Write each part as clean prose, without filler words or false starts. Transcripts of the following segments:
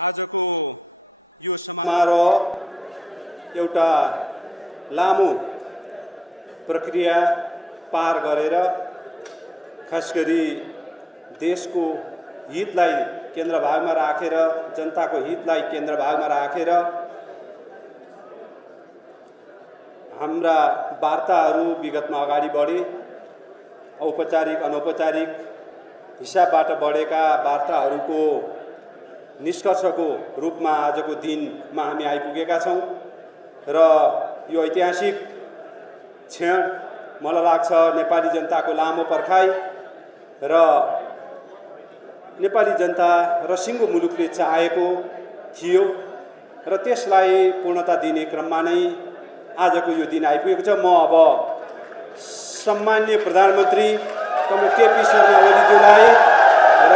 आजको यो समारोह एउटा लामो प्रक्रिया पार गरेर खास गरी देशको हितलाई केन्द्रभागमा राखेर जनताको हितलाई केन्द्रभागमा राखेर हाम्रा वार्ताहरू विगतमा अगाडि बढे। औपचारिक अनौपचारिक हिसाबबाट बढेका वार्ताहरूको निष्कर्षको रूपमा आजको दिनमा हामी आइपुगेका छौँ र यो ऐतिहासिक क्षण मलाई लाग्छ नेपाली जनताको लामो पर्खाइ र नेपाली जनता र सिङ्गो मुलुकले चाहेको थियो र त्यसलाई पूर्णता दिने क्रममा नै आजको यो दिन आइपुगेको छ। म अब सम्माननीय प्रधानमन्त्री कमरेड केपी शर्मा ओलीज्यूलाई र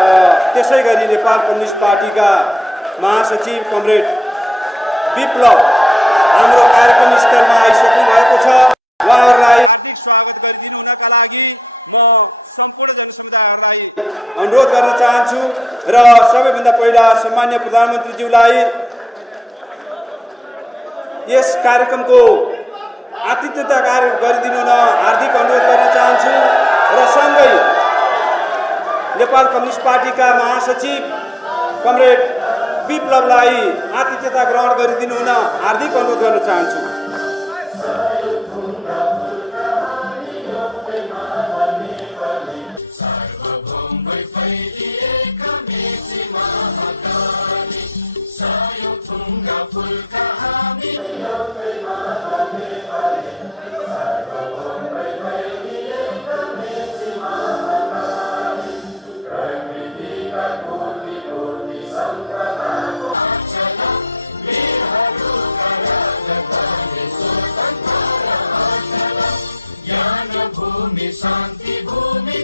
त्यसै गरी नेपाल कम्युनिस्ट पार्टीका महासचिव कमरेड विप्लव हाम्रो कार्यक्रम स्थलमा आइसक्नु भएको छ। उहाँहरूलाई हार्दिक स्वागत गरिदिनु हुनका लागि म सम्पूर्ण जनसमुदायहरूलाई अनुरोध गर्न चाहन्छु र सबैभन्दा पहिला सम्माननीय प्रधानमन्त्रीज्यूलाई यस कार्यक्रमको आतिथ्यता गरिदिनु हुन हार्दिक अनुरोध गर्न चाहन्छु र सँगै नेपाल कम्युनिस्ट पार्टीका महासचिव कमरेड विप्लवलाई आतिथ्यता ग्रहण गरिदिनु हुन हार्दिक अनुरोध गर्न चाहन्छु। शान्ति भूमि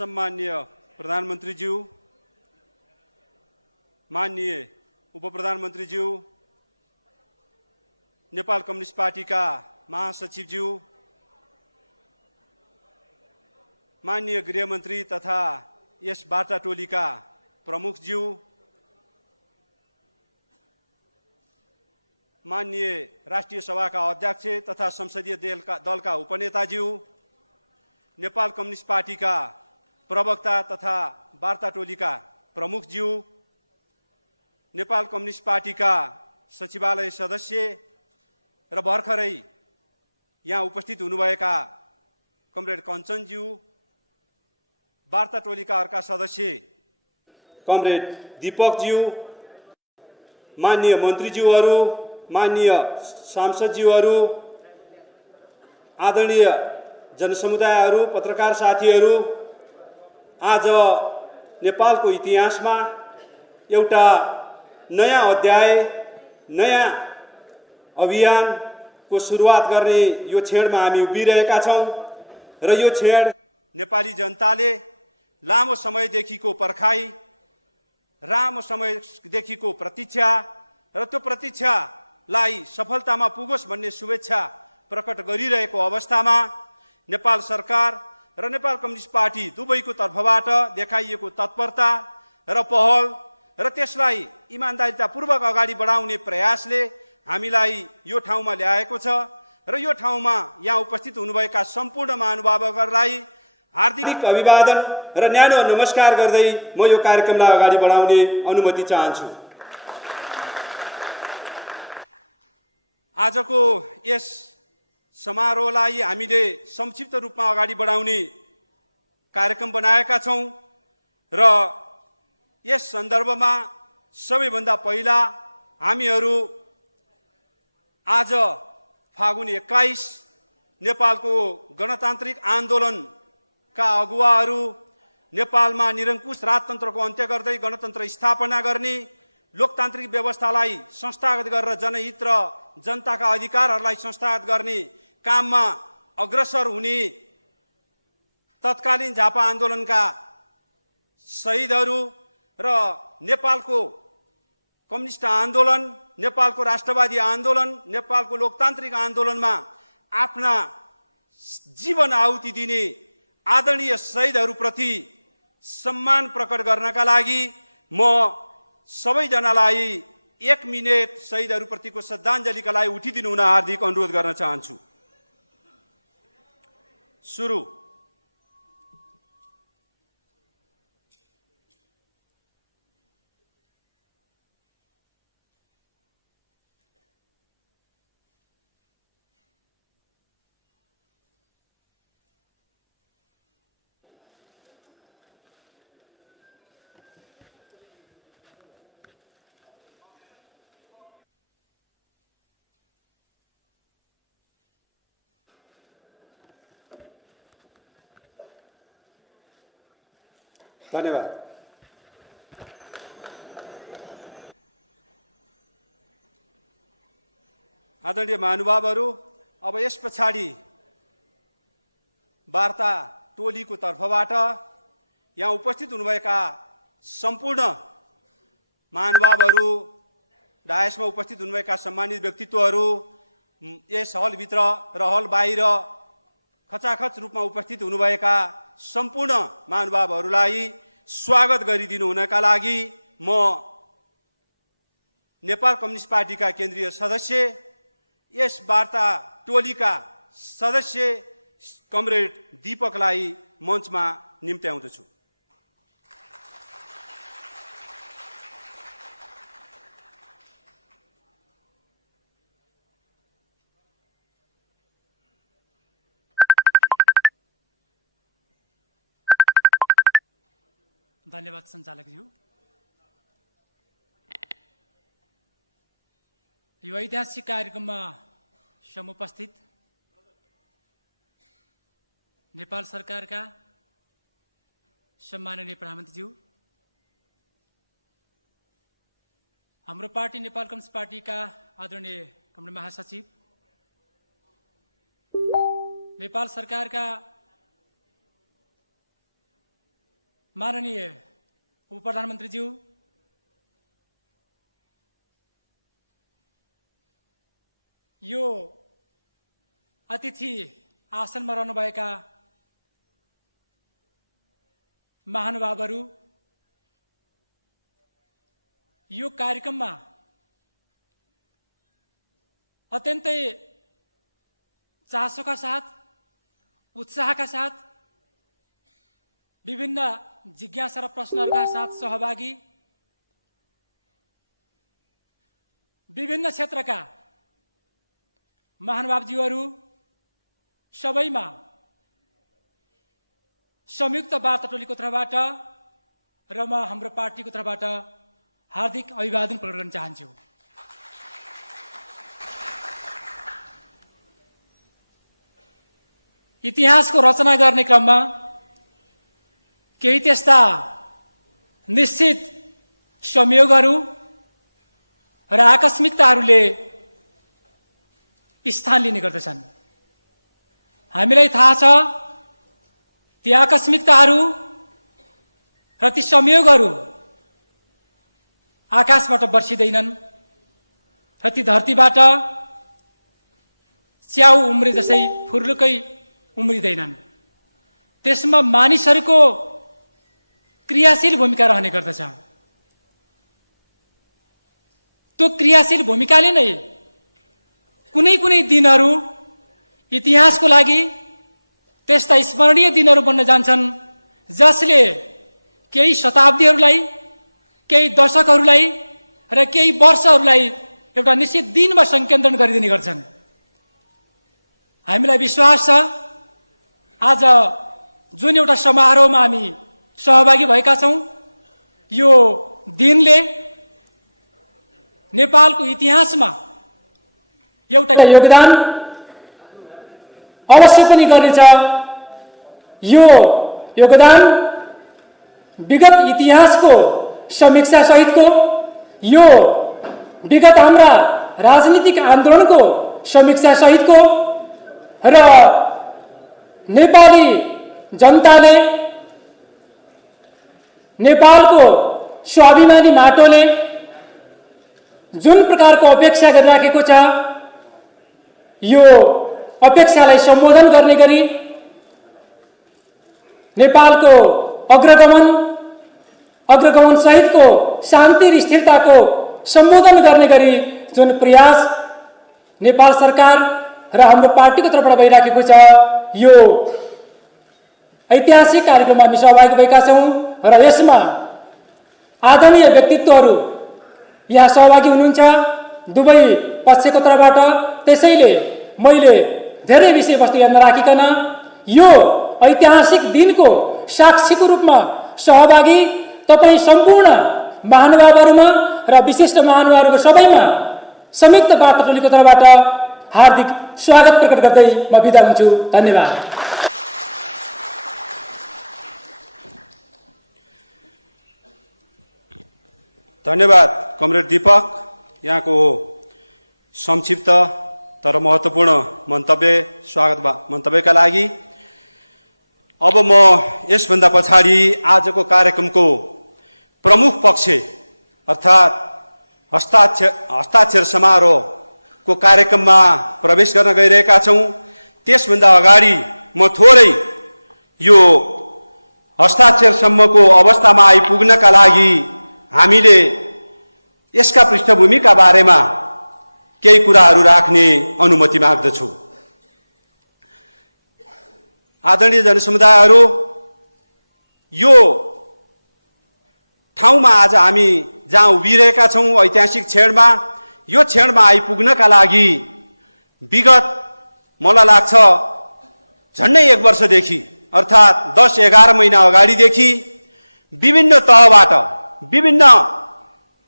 सम्माननीय प्रधानमन्त्रीज्यू, माननीय उपप्रधानमन्त्रीज्यू, नेपाल कम्युनिस्ट पार्टीका महासचिवज्यू, माननीय गृहमन्त्री तथा यस वार्ता टोलीका प्रमुखज्यू, माननीय राष्ट्रिय सभाका अध्यक्ष तथा संसदीय दलका उपनेताज्यू, नेपाल कम्युनिस्ट पार्टीका प्रवक्ता तथा वार्ता टोलीका प्रमुखज्यू, नेपाल कम्युनिस्ट पार्टीका सचिवालय सदस्य र भर्खरै यहाँ उपस्थित हुनुभएका कमरेड कञ्चनज्यू, वार्ता टोलीका अर्का सदस्य कमरेड दीपकज्यू, माननीय मन्त्रीज्यूहरू, माननीय सांसदज्यूहरू, आदरणीय जनसमुदायहरू, पत्रकार साथीहरू, आज नेपालको इतिहासमा एउटा नयाँ अध्याय, नयाँ अभियानको सुरुवात गर्ने यो क्षणमा हामी उभिरहेका छौँ र यो क्षण नेपाली जनताले लामो समयदेखिको पर्खाइ, लामो समयदेखिको प्रतीक्षा र त्यो प्रतीक्षालाई सफलतामा पुगोस् भन्ने शुभेच्छा प्रकट गरिरहेको अवस्थामा नेपाल सरकार र नेपाल कम्युनिस्ट पार्टी दुवैको तर्फबाट देखाइएको तत्परता र पहल र त्यसलाई इमानदारीतापूर्वक अगाडि बढाउने प्रयासले हामीलाई यो ठाउँमा ल्याएको छ र यो ठाउँमा यहाँ उपस्थित हुनुभएका सम्पूर्ण महानुभावहरूलाई हार्दिक अभिवादन र न्यानो नमस्कार गर्दै म यो कार्यक्रमलाई अगाडि बढाउने अनुमति चाहन्छु। आजको यस समारोहलाई हामीले संक्षिप्त रूपमा अगाडि बढाउने कार्यक्रम बनाएका छौँ र यस सन्दर्भमा सबैभन्दा पहिला हामीहरू आज फागुन 21 नेपालको गणतान्त्रिक आन्दोलनका अगुवाहरू, नेपालमा निरङ्कुश राजतन्त्रको अन्त्य गर्दै गणतन्त्र स्थापना गर्ने, लोकतान्त्रिक व्यवस्थालाई संस्थागत गरेर जनहित र जनताका अधिकारहरूलाई संस्थागत गर्ने काममा अग्रसर हुने तत्कालीन झापा आन्दोलनका शहीदहरू र नेपालको कम्युनिस्ट आन्दोलन, नेपालको राष्ट्रवादी आन्दोलन, नेपालको लोकतान्त्रिक आन्दोलनमा आफ्ना जीवन आहुति दिने आदरणीय शहीदहरूप्रति सम्मान प्रकट गर्नका लागि म सबैजनालाई 1 मिनेट शहीदहरूप्रतिको श्रद्धाञ्जलीका लागि उठिदिनु हुन हार्दिक अनुरोध गर्न चाहन्छु। सुरु। धन्यवाद। आदरणीय महानुभावहरू, अब यस पछाडि वार्ता टोलीको तर्फबाट यहाँ उपस्थित हुनुभएका सम्पूर्ण महानुभावहरू, डायसमा उपस्थित हुनुभएका सम्मानित व्यक्तित्वहरू, यस हलभित्र र हल बाहिर खचाखच रूपमा उपस्थित हुनुभएका सम्पूर्ण महानुभावहरूलाई स्वागत गरिदिनु हुनका लागि म नेपाल कम्युनिस्ट पार्टीका केन्द्रीय सदस्य, यस वार्ता टोलीका सदस्य कमरेड दीपकलाई मञ्चमा निम्त्याउँदछु। धन्यवाद सञ्चालकज्यू। यो ऐतिहासिक कार्यक्रममा समुपस्थित नेपाल सरकारका सम्माननीय प्रधानमन्त्रीज्यू, हाम्रो पार्टी नेपाल कम्युनिस्ट पार्टीका आदरणीय कमरेड महासचिव, नेपाल सरकारका माननीय उप प्रधानमन्त्रीज्यू, यो अतिथि आसनमा रहनुभएका महानुभावहरू, यो कार्यक्रममा अत्यन्तै चासोका साथ, उत्साहका साथ, विभिन्न जिज्ञासा र प्रश्नहरूका साथ सहभागी विभिन्न क्षेत्रका महानुभावज्यूहरू सबैमा संयुक्त वार्ता टोलीको तर्फबाट र म हाम्रो पार्टीको तर्फबाट हार्दिक अभिवादन प्रकट गर्न चाहन्छु। इतिहासको रचना गर्ने क्रममा केही त्यस्ता निश्चित संयोगहरू र आकस्मिकताहरूले स्थान लिने गर्दछन्। हामीलाई थाहा छ ती आकस्मिकताहरू र ती संयोगहरू आकाशबाट बर्सिँदैनन् र ती धरतीबाट च्याउ उम्रे जसै फुर्लुकै उम्रिँदैनन्। त्यसमा मानिसहरूको क्रियाशील भूमिका रहने गर्दछ। त्यो क्रियाशील भूमिकाले नै कुनै कुनै दिनहरू इतिहासको लागि त्यस्ता स्मरणीय दिनहरू बन्न जान्छन् जसले केही शताब्दीहरूलाई, केही दशकहरूलाई र केही वर्षहरूलाई एउटा निश्चित दिनमा संकेन्द्रण गरिदिने गर्छन्। हामीलाई विश्वास छ आज जुन एउटा समारोहमा हामी सहभागी भएका छौँ यो दिनले नेपालको इतिहासमा एउटा योगदान अवश्य पनि गर्नेछ। यो योगदान विगत इतिहासको समीक्षा सहितको, यो विगत हाम्रा राजनीतिक आन्दोलनको समीक्षा सहितको र नेपाली जनताले नेपालको स्वाभिमानी माटोले जुन प्रकारको अपेक्षा गरिराखेको छ यो अपेक्षालाई सम्बोधन गर्ने गरी नेपालको अग्रगमन सहितको शान्ति र स्थिरताको सम्बोधन गर्ने गरी जुन प्रयास नेपाल सरकार र हाम्रो पार्टीको तर्फबाट भइराखेको छ यो ऐतिहासिक कार्यक्रममा हामी सहभागी भएका छौँ र यसमा आदरणीय व्यक्तित्वहरू यहाँ सहभागी हुनुहुन्छ दुवै पक्षको तर्फबाट। त्यसैले मैले धेरै विषयवस्तु यहाँ नराखिकन यो ऐतिहासिक दिनको साक्षीको रूपमा सहभागी तपाईँ सम्पूर्ण महानुभावहरूमा र विशिष्ट महानुभावहरूको सबैमा संयुक्त वार्ता टोलीको तर्फबाट हार्दिक स्वागत प्रकट गर्दै म बिदा हुन्छु। धन्यवाद। धन्यवाद कमरेड दीपक, यहाँको संक्षिप्त तर महत्त्वपूर्ण मन्तव्यका लागि। अब म यसभन्दा पछाडि आजको कार्यक्रमको प्रमुख पक्ष अर्थात् हस्ताक्षर समारोहको कार्यक्रममा प्रवेश गर्न गइरहेका छौँ। त्यसभन्दा अगाडि म थोरै यो हस्ताक्षरसम्मको अवस्थामा आइपुग्नका लागि हामीले यसका पृष्ठभूमिका बारेमा केही कुराहरू राख्ने अनुमति माग्दछु। आदरणीय जनसमुदायहरू, यो ठाउँमा आज हामी जहाँ उभिरहेका छौँ ऐतिहासिक क्षणमा, यो क्षणमा आइपुग्नका लागि विगत मलाई लाग्छ झन्डै 1 वर्षदेखि अर्थात् 10-11 महिना अगाडिदेखि विभिन्न तहबाट विभिन्न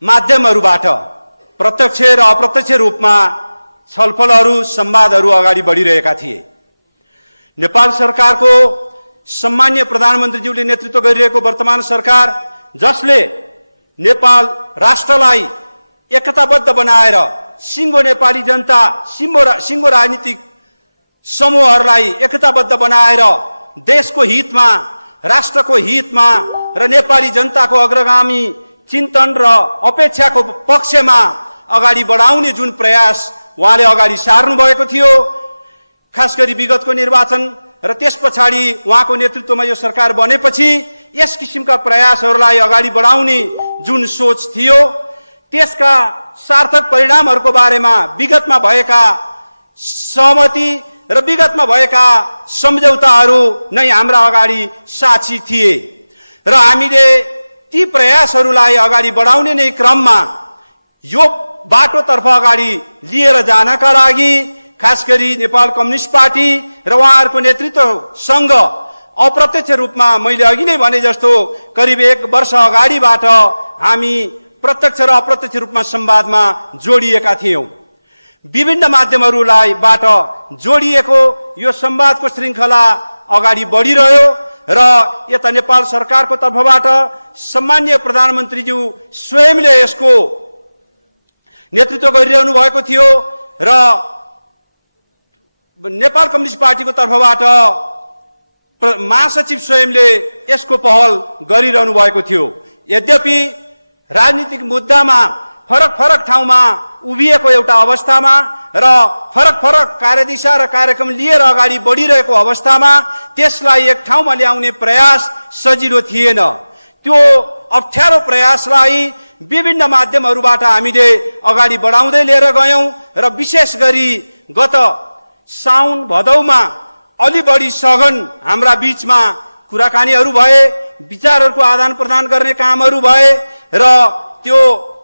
माध्यमहरूबाट प्रत्यक्ष र अप्रत्यक्ष रूपमा छलफलहरू संवादहरू अगाडि बढिरहेका थिए। नेपाल सरकारको सम्माननीय प्रधानमन्त्रीज्यूले नेतृत्व गरिरहेको वर्तमान सरकार, जसले नेपाल राष्ट्रलाई एकताबद्ध बनाएर सिङ्गो नेपाली जनता, सिङ्गो राजनीतिक समूहहरूलाई एकताबद्ध बनाएर देशको हितमा, राष्ट्रको हितमा र नेपाली जनताको अग्रगामी चिन्तन र अपेक्षाको पक्षमा अगाडि बढाउने जुन प्रयास उहाँले अगाडि सार्नु भएको थियो, खास गरी विगतको निर्वाचन र त्यस पछाडि उहाँको नेतृत्वमा यो सरकार बनेपछि यस किसिमका प्रयासहरूलाई अगाडि बढाउने जुन सोच थियो, त्यसका सार्थक परिणामहरूको बारेमा विगतमा भएका सहमति र विगतमा भएका सम्झौताहरू नै हाम्रा अगाडि साक्षी थिए र हामीले ती प्रयासहरूलाई अगाडि बढाउने नै क्रममा यो बाटोतर्फ अगाडि लिएर जानका लागि खास गरी नेपाल कम्युनिस्ट पार्टी र उहाँहरूको नेतृत्वसँग अप्रत्यक्ष रूपमा मैले अघि नै भने जस्तो करिब 1 वर्ष अगाडिबाट हामी प्रत्यक्ष र अप्रत्यक्ष रूपमा संवादमा जोडिएका थियौँ। विभिन्न माध्यमहरूलाई बाट जोडिएको यो संवादको श्रृङ्खला अगाडि बढिरह्यो र यता नेपाल सरकारको तर्फबाट सम्माननीय प्रधानमन्त्रीज्यू स्वयंले यसको नेतृत्व गरिरहनु भएको थियो र नेपाल कम्युनिस्ट पार्टीको तर्फबाट महासचिव स्वयंले यसको पहल गरिरहनु भएको थियो। यद्यपि राजनीतिक मुद्दामा फरक ठाउँमा उभिएको एउटा अवस्थामा र फरक कार्यदिशा र कार्यक्रम लिएर अगाडि बढिरहेको अवस्थामा त्यसलाई एक ठाउँमा ल्याउने प्रयास सजिलो थिएन। त्यो अप्ठ्यारो प्रयासलाई विभिन्न माध्यमहरूबाट हामीले अगाडि बढाउँदै लिएर गयौं र विशेष गरी गत साउन भदौमा अलि बढी सघन हाम्रा बीचमा कुराकानीहरू भए, विचारहरूको आदान प्रदान गर्ने कामहरू भए र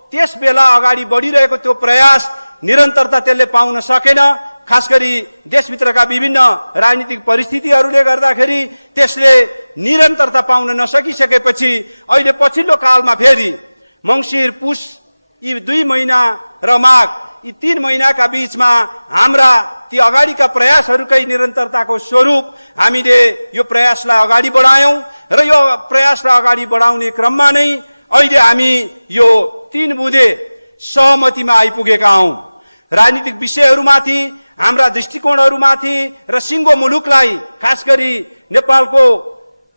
त्यस बेला अगाडि बढिरहेको त्यो प्रयास निरन्तरता त्यसले पाउन सकेन। खास गरी देशभित्रका विभिन्न राजनीतिक परिस्थितिहरूले गर्दाखेरि त्यसले निरन्तरता पाउन नसकिसकेपछि अहिले पछिल्लो कालमा फेरि मङ्सिर पुस यी 2 महिना र माघ यी 3 महिनाका बीचमा हाम्रा ती अगाडिका प्रयासहरूकै निरन्तरताको स्वरूप हामीले यो प्रयासलाई अगाडि बढायौं र यो प्रयासलाई अगाडि बढाउने क्रममा नै अहिले हामी यो 3 बुँदे सहमतिमा आइपुगेका हौं। राजनीतिक विषयहरूमाथि, हाम्रा दृष्टिकोणहरूमाथि र सिङ्गो मुलुकलाई, खास गरी नेपालको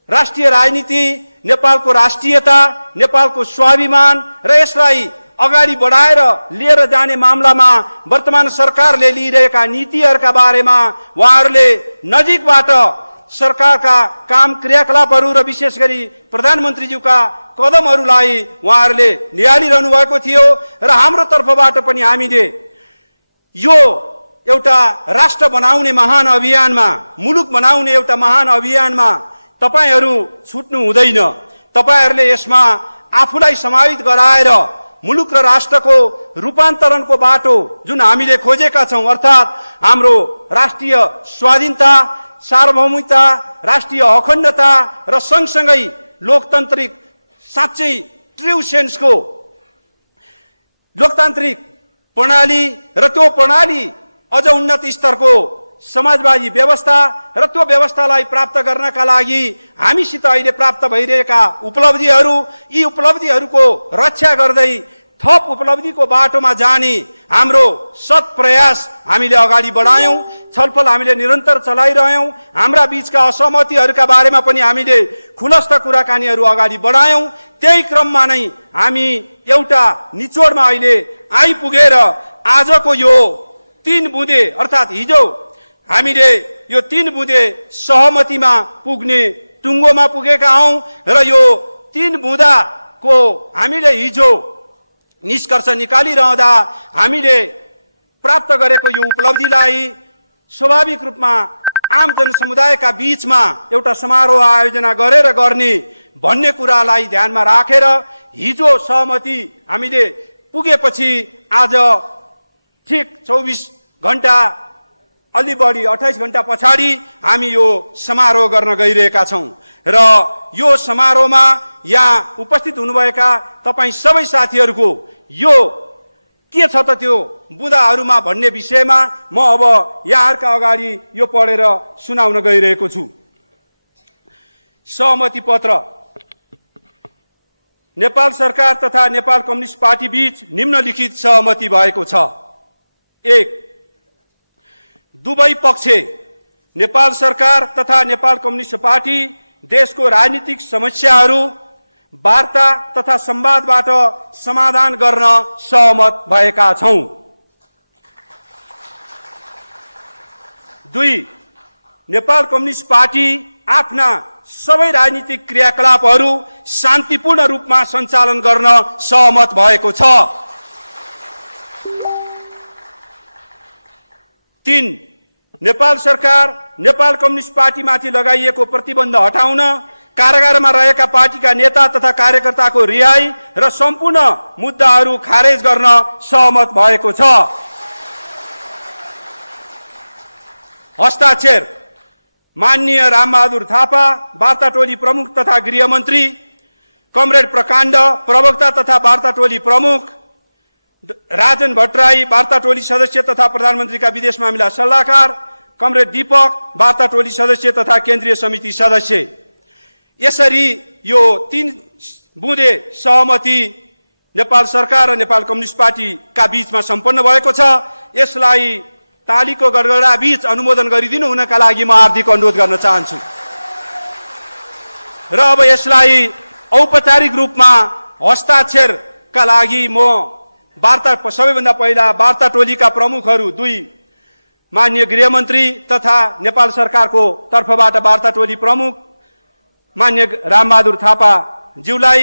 राष्ट्रिय राजनीति, नेपालको राष्ट्रियता, नेपालको स्वाभिमान र यसलाई अगाडि बढाएर लिएर जाने मामलामा वर्तमान सरकारले लिइरहेका नीतिहरूका बारेमा उहाँहरूले नजिकबाट सरकारका काम क्रियाकलापहरू र विशेष गरी प्रधानमन्त्रीज्यूका कदमहरूलाई उहाँहरूले निहालिरहनु भएको थियो र हाम्रो तर्फबाट पनि हामीले यो एउटा राष्ट्र बनाउने महान अभियानमा, मुलुक बनाउने एउटा महान अभियानमा तपाईहरू छुट्नु हुँदैन। तपाईहरूले यसमा आफूलाई समाहित गराएर मुलुक र राष्ट्रको रूपान्तरणको बाटो जुन हामीले खोजेका छौं, अर्थात् हाम्रो राष्ट्रिय स्वाधीनता, सार्वभौमिकता, राष्ट्रिय अखण्डता र सँगसँगै लोकतान्त्रिक, साँच्चै ट्रु सेन्सको लोकतान्त्रिक प्रणाली र त्यो प्रणाली अझ उन्नत स्तरको समाजवादी व्यवस्था र त्यो व्यवस्थालाई प्राप्त गर्नका लागि हामीसित अहिले प्राप्त भइरहेका उपलब्धिहरू, यी उपलब्धिहरूको रक्षा गर्दै थप उपलब्धिको बाटोमा जाने हाम्रो सत प्रयास हामीले अगाडि बढायौं। छलफल हामीले निरन्तर चलाइरह्यौं। हाम्रा बीचका असहमतिहरूका बारेमा पनि हामीले खुलस्त कुराकानीहरू अगाडि बढायौं। त्यही क्रममा नै हामी एउटा निचोडमा अहिले आइपुगेर आजको यो 3 बुँदे अर्थात् हिजो हामीले यो 3 बुँदे सहमतिमा पुग्ने टुङ्गोमा पुगेका हौं र यो 3 बुँदाको हामीले हिजो निष्कर्ष निकालिरहँदा हामीले प्राप्त गरेको यो उपलब्धिलाई स्वाभाविक रूपमा आम जनसमुदायका बीचमा एउटा समारोह आयोजना गरेर गर्ने भन्ने कुरालाई ध्यानमा राखेर हिजो सहमति हामीले पुगेपछि आज ठिक 24 घण्टा अलि बढी 28 घण्टा पछाडि हामी यो समारोह गर्न गइरहेका छौं र यो समारोहमा यहाँ उपस्थित हुनुभएका तपाईं सबै साथीहरूको यो के छ त त्यो बुँदाहरूमा भन्ने विषयमा म अब यहाँहरुका अगाडि यो पढेर सुनाउन गइरहेको छु। सहमति पत्र। नेपाल सरकार तथा नेपाल कम्युनिस्ट पार्टी बीच निम्नलिखित सहमति भएको छ। 1. दुवै पक्ष नेपाल सरकार तथा नेपाल कम्युनिस्ट पार्टी देशको राजनीतिक समस्याहरू वार्ता तथा संवादबाट समाधान गर्न सहमत भएका छौं। 2. नेपाल कम्युनिस्ट पार्टी आफ्ना सबै राजनीतिक क्रियाकलापहरू शान्तिपूर्ण रूपमा सञ्चालन गर्न सहमत भएको छ। 3. नेपाल सरकार नेपाल कम्युनिस्ट पार्टीमाथि लगाइएको प्रतिबन्ध हटाउन, कारागारमा रहेका पार्टीका नेता तथा कार्यकर्ताको रिहाई र सम्पूर्ण मुद्दाहरू खारेज गर्न सहमत भएको छ। हस्ताक्षर। माननीय रामबहादुर थापा वार्ता टोली प्रमुख तथा गृहमन्त्री, कमरेड प्रकाण्ड प्रवक्ता तथा वार्ता टोली प्रमुख, राजन भट्टराई वार्ता टोली सदस्य तथा प्रधानमन्त्रीका विदेश मामिला सल्लाहकार, कमरेड दीपक वार्ता टोली सदस्य तथा केन्द्रीय समिति सदस्य। यसरी यो 3 बुँदे सहमति नेपाल सरकार र नेपाल कम्युनिस्ट पार्टीका बीचमा सम्पन्न भएको छ। यसलाई तालीको गडगडा बीच अनुमोदन गरिदिनु हुनका लागि म हार्दिक अनुरोध गर्न चाहन्छु र अब यसलाई औपचारिक रूपमा हस्ताक्षरका लागि म सबैभन्दा पहिला वार्ता टोलीका प्रमुखहरू 2 माननीय गृहमन्त्री तथा नेपाल सरकारको तर्फबाट वार्ता टोली प्रमुख माननीय रामबहादुर थापा ज्यूलाई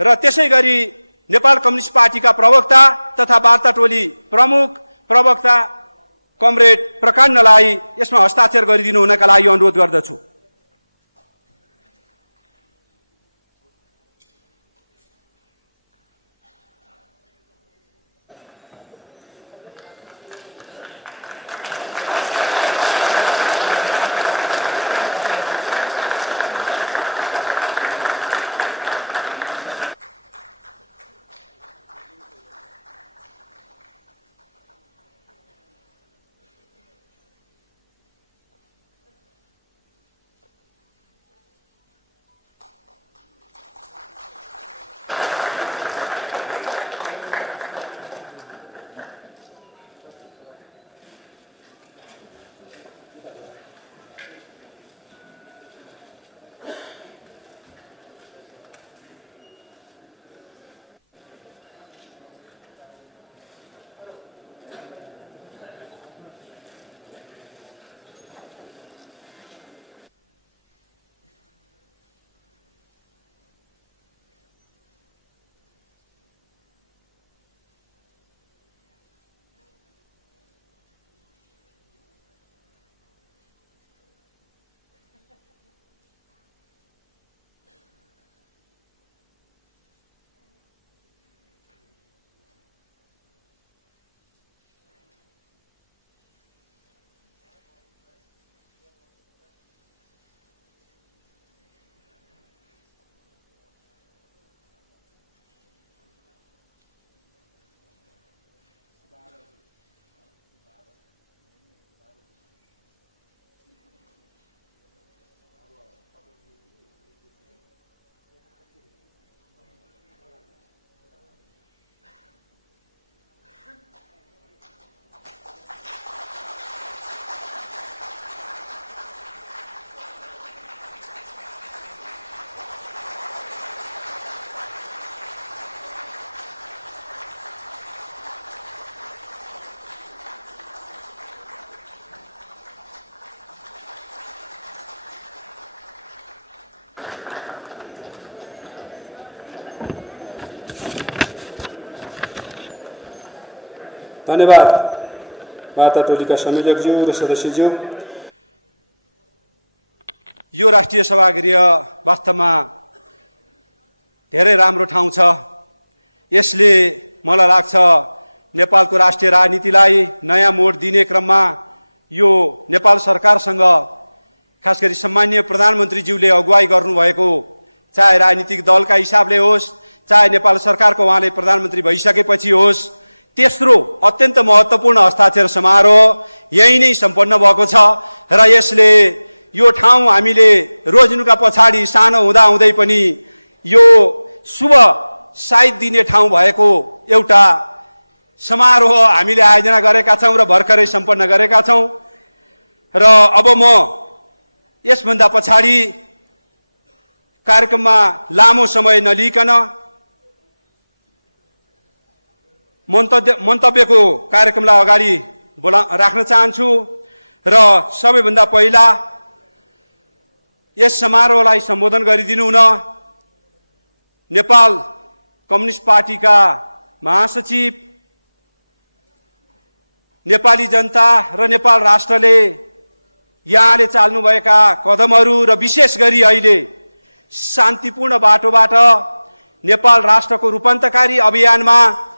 र त्यसै गरी नेपाल कम्युनिस्ट पार्टीका प्रवक्ता तथा वार्ता टोली प्रमुख प्रवक्ता कमरेड प्रकाण्डलाई यसमा हस्ताक्षर गरिदिनु हुनका लागि अनुरोध गर्दछु। धन्यवाद वार्ता टोलीका संयोजकज्यू र सदस्यज्यू। यो राष्ट्रिय सभागृह वास्तवमा धेरै राम्रो ठाउँ छ। यसले मलाई लाग्छ नेपालको राष्ट्रिय राजनीतिलाई नयाँ मोड दिने क्रममा यो नेपाल सरकारसँग खास गरी सम्माननीय प्रधानमन्त्रीज्यूले अगुवाई गर्नुभएको चाहे राजनीतिक दलका हिसाबले होस् चाहे नेपाल सरकारको उहाँले प्रधानमन्त्री भइसकेपछि होस्, तेस्रो अत्यन्त महत्त्वपूर्ण हस्ताक्षर समारोह यही नै सम्पन्न भएको छ र यसले यो ठाउँ हामीले रोज्नुका पछाडि सानो हुँदाहुँदै पनि यो शुभ साइत दिने ठाउँ भएको एउटा समारोह हामीले आयोजना गरेका छौँ र भर्खरै सम्पन्न गरेका छौँ। र अब म यसभन्दा पछाडि कार्यक्रममा लामो समय नलिकन मन्तव्यको कार्यक्रमलाई अगाडि राख्न चाहन्छु र सबैभन्दा पहिला यस समारोहलाई सम्बोधन गरिदिनु हुन नेपाल कम्युनिस्ट पार्टीका महासचिव, नेपाली जनता र नेपाल राष्ट्रले यहाँले चाल्नुभएका कदमहरू र विशेष गरी अहिले शान्तिपूर्ण बाटोबाट नेपाल राष्ट्रको रूपान्तरकारी अभियानमा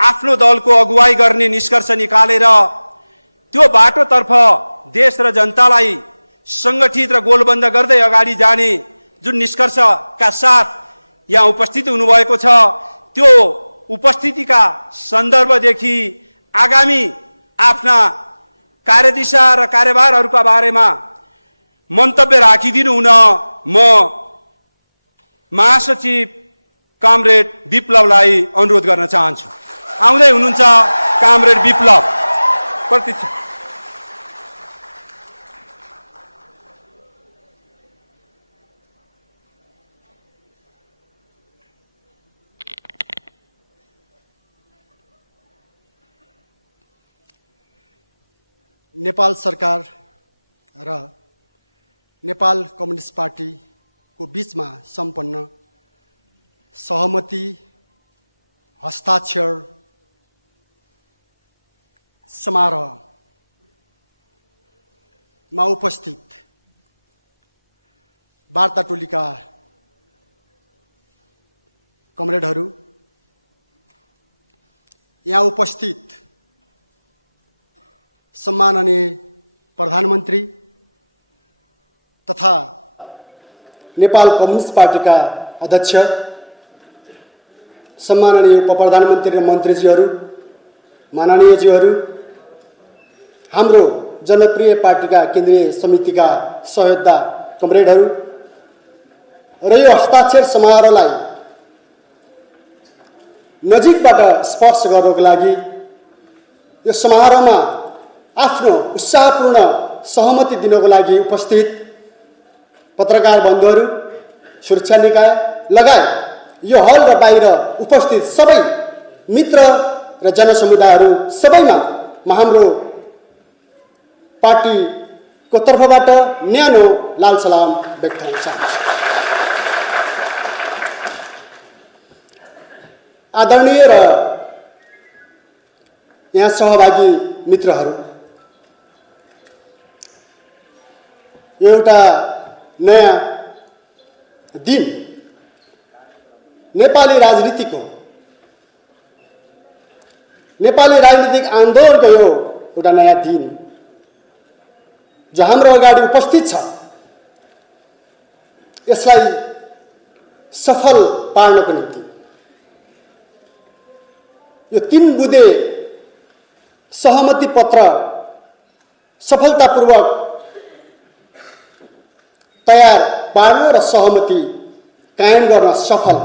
आफ्नो दलको अगुवाई गर्ने निष्कर्ष निकालेर त्यो बाटोतर्फ देश र जनतालाई सङ्गठित र गोलबन्द गर्दै अगाडि जाने जुन निष्कर्षका साथ यहाँ उपस्थित हुनुभएको छ, त्यो उपस्थितिका सन्दर्भदेखि आगामी आफ्ना कार्यदिशा र कार्यभारहरूका बारेमा मन्तव्य राखिदिनु हुन म महासचिव कामरेड विप्लवलाई अनुरोध गर्न चाहन्छु। आउँदै हुनुहुन्छ कामरेड विप्लव। प्रतीक्षा। नेपाल सरकार र नेपाल कम्युनिस्ट पार्टीको बीचमा सम्पन्न सहमति हस्ताक्षर समारोहमा उपस्थित वार्ता टोलीका कमरेडहरू, यहाँ उपस्थित सम्माननीय प्रधानमन्त्री तथा नेपाल कम्युनिस्ट पार्टीका अध्यक्ष, सम्माननीय उप प्रधानमन्त्री र मन्त्रीज्यूहरू, माननीयज्यूहरू, हाम्रो जनप्रिय पार्टीका केन्द्रीय समितिका सहयोद्धा कमरेडहरू र यो हस्ताक्षर समारोहलाई नजिकबाट स्पर्श गर्नको लागि यो समारोहमा आफ्नो उत्साहपूर्ण सहमति दिनको लागि उपस्थित पत्रकार बन्धुहरू, सुरक्षा निकाय लगायत यो हल र बाहिर उपस्थित सबै मित्र र जनसमुदायहरू सबैमा म हाम्रो पार्टीको तर्फबाट न्यानो लाल सलाम व्यक्त गर्न चाहन्छु। आदरणीय र यहाँ सहभागी मित्रहरू, एउटा नयाँ दिन नेपाली राजनीतिक आन्दोलनको यो एउटा नयाँ दिन जो हाम्रो अगाडि उपस्थित छ, यसलाई सफल पार्नको निम्ति यो 3 बुँदे सहमति पत्र सफलतापूर्वक तयार पार्न र सहमति कायम गर्न सफल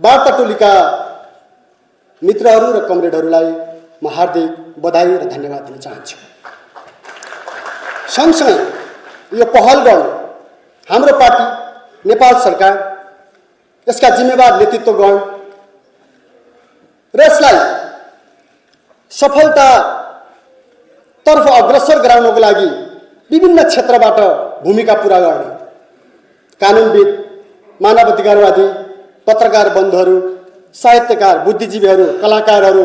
वार्ता टोलीका मित्रहरू र कमरेडहरूलाई म हार्दिक बधाई र धन्यवाद दिन चाहन्छु। सँगसँगै यो पहल गर्न हाम्रो पार्टी, नेपाल सरकार, यसका जिम्मेवार नेतृत्वगण र यसलाई सफलतातर्फ अग्रसर गराउनको लागि विभिन्न क्षेत्रबाट भूमिका पुरा गर्ने कानुनविद, मानव अधिकारवादी, पत्रकार बन्धुहरू, साहित्यकार, बुद्धिजीवीहरू, कलाकारहरू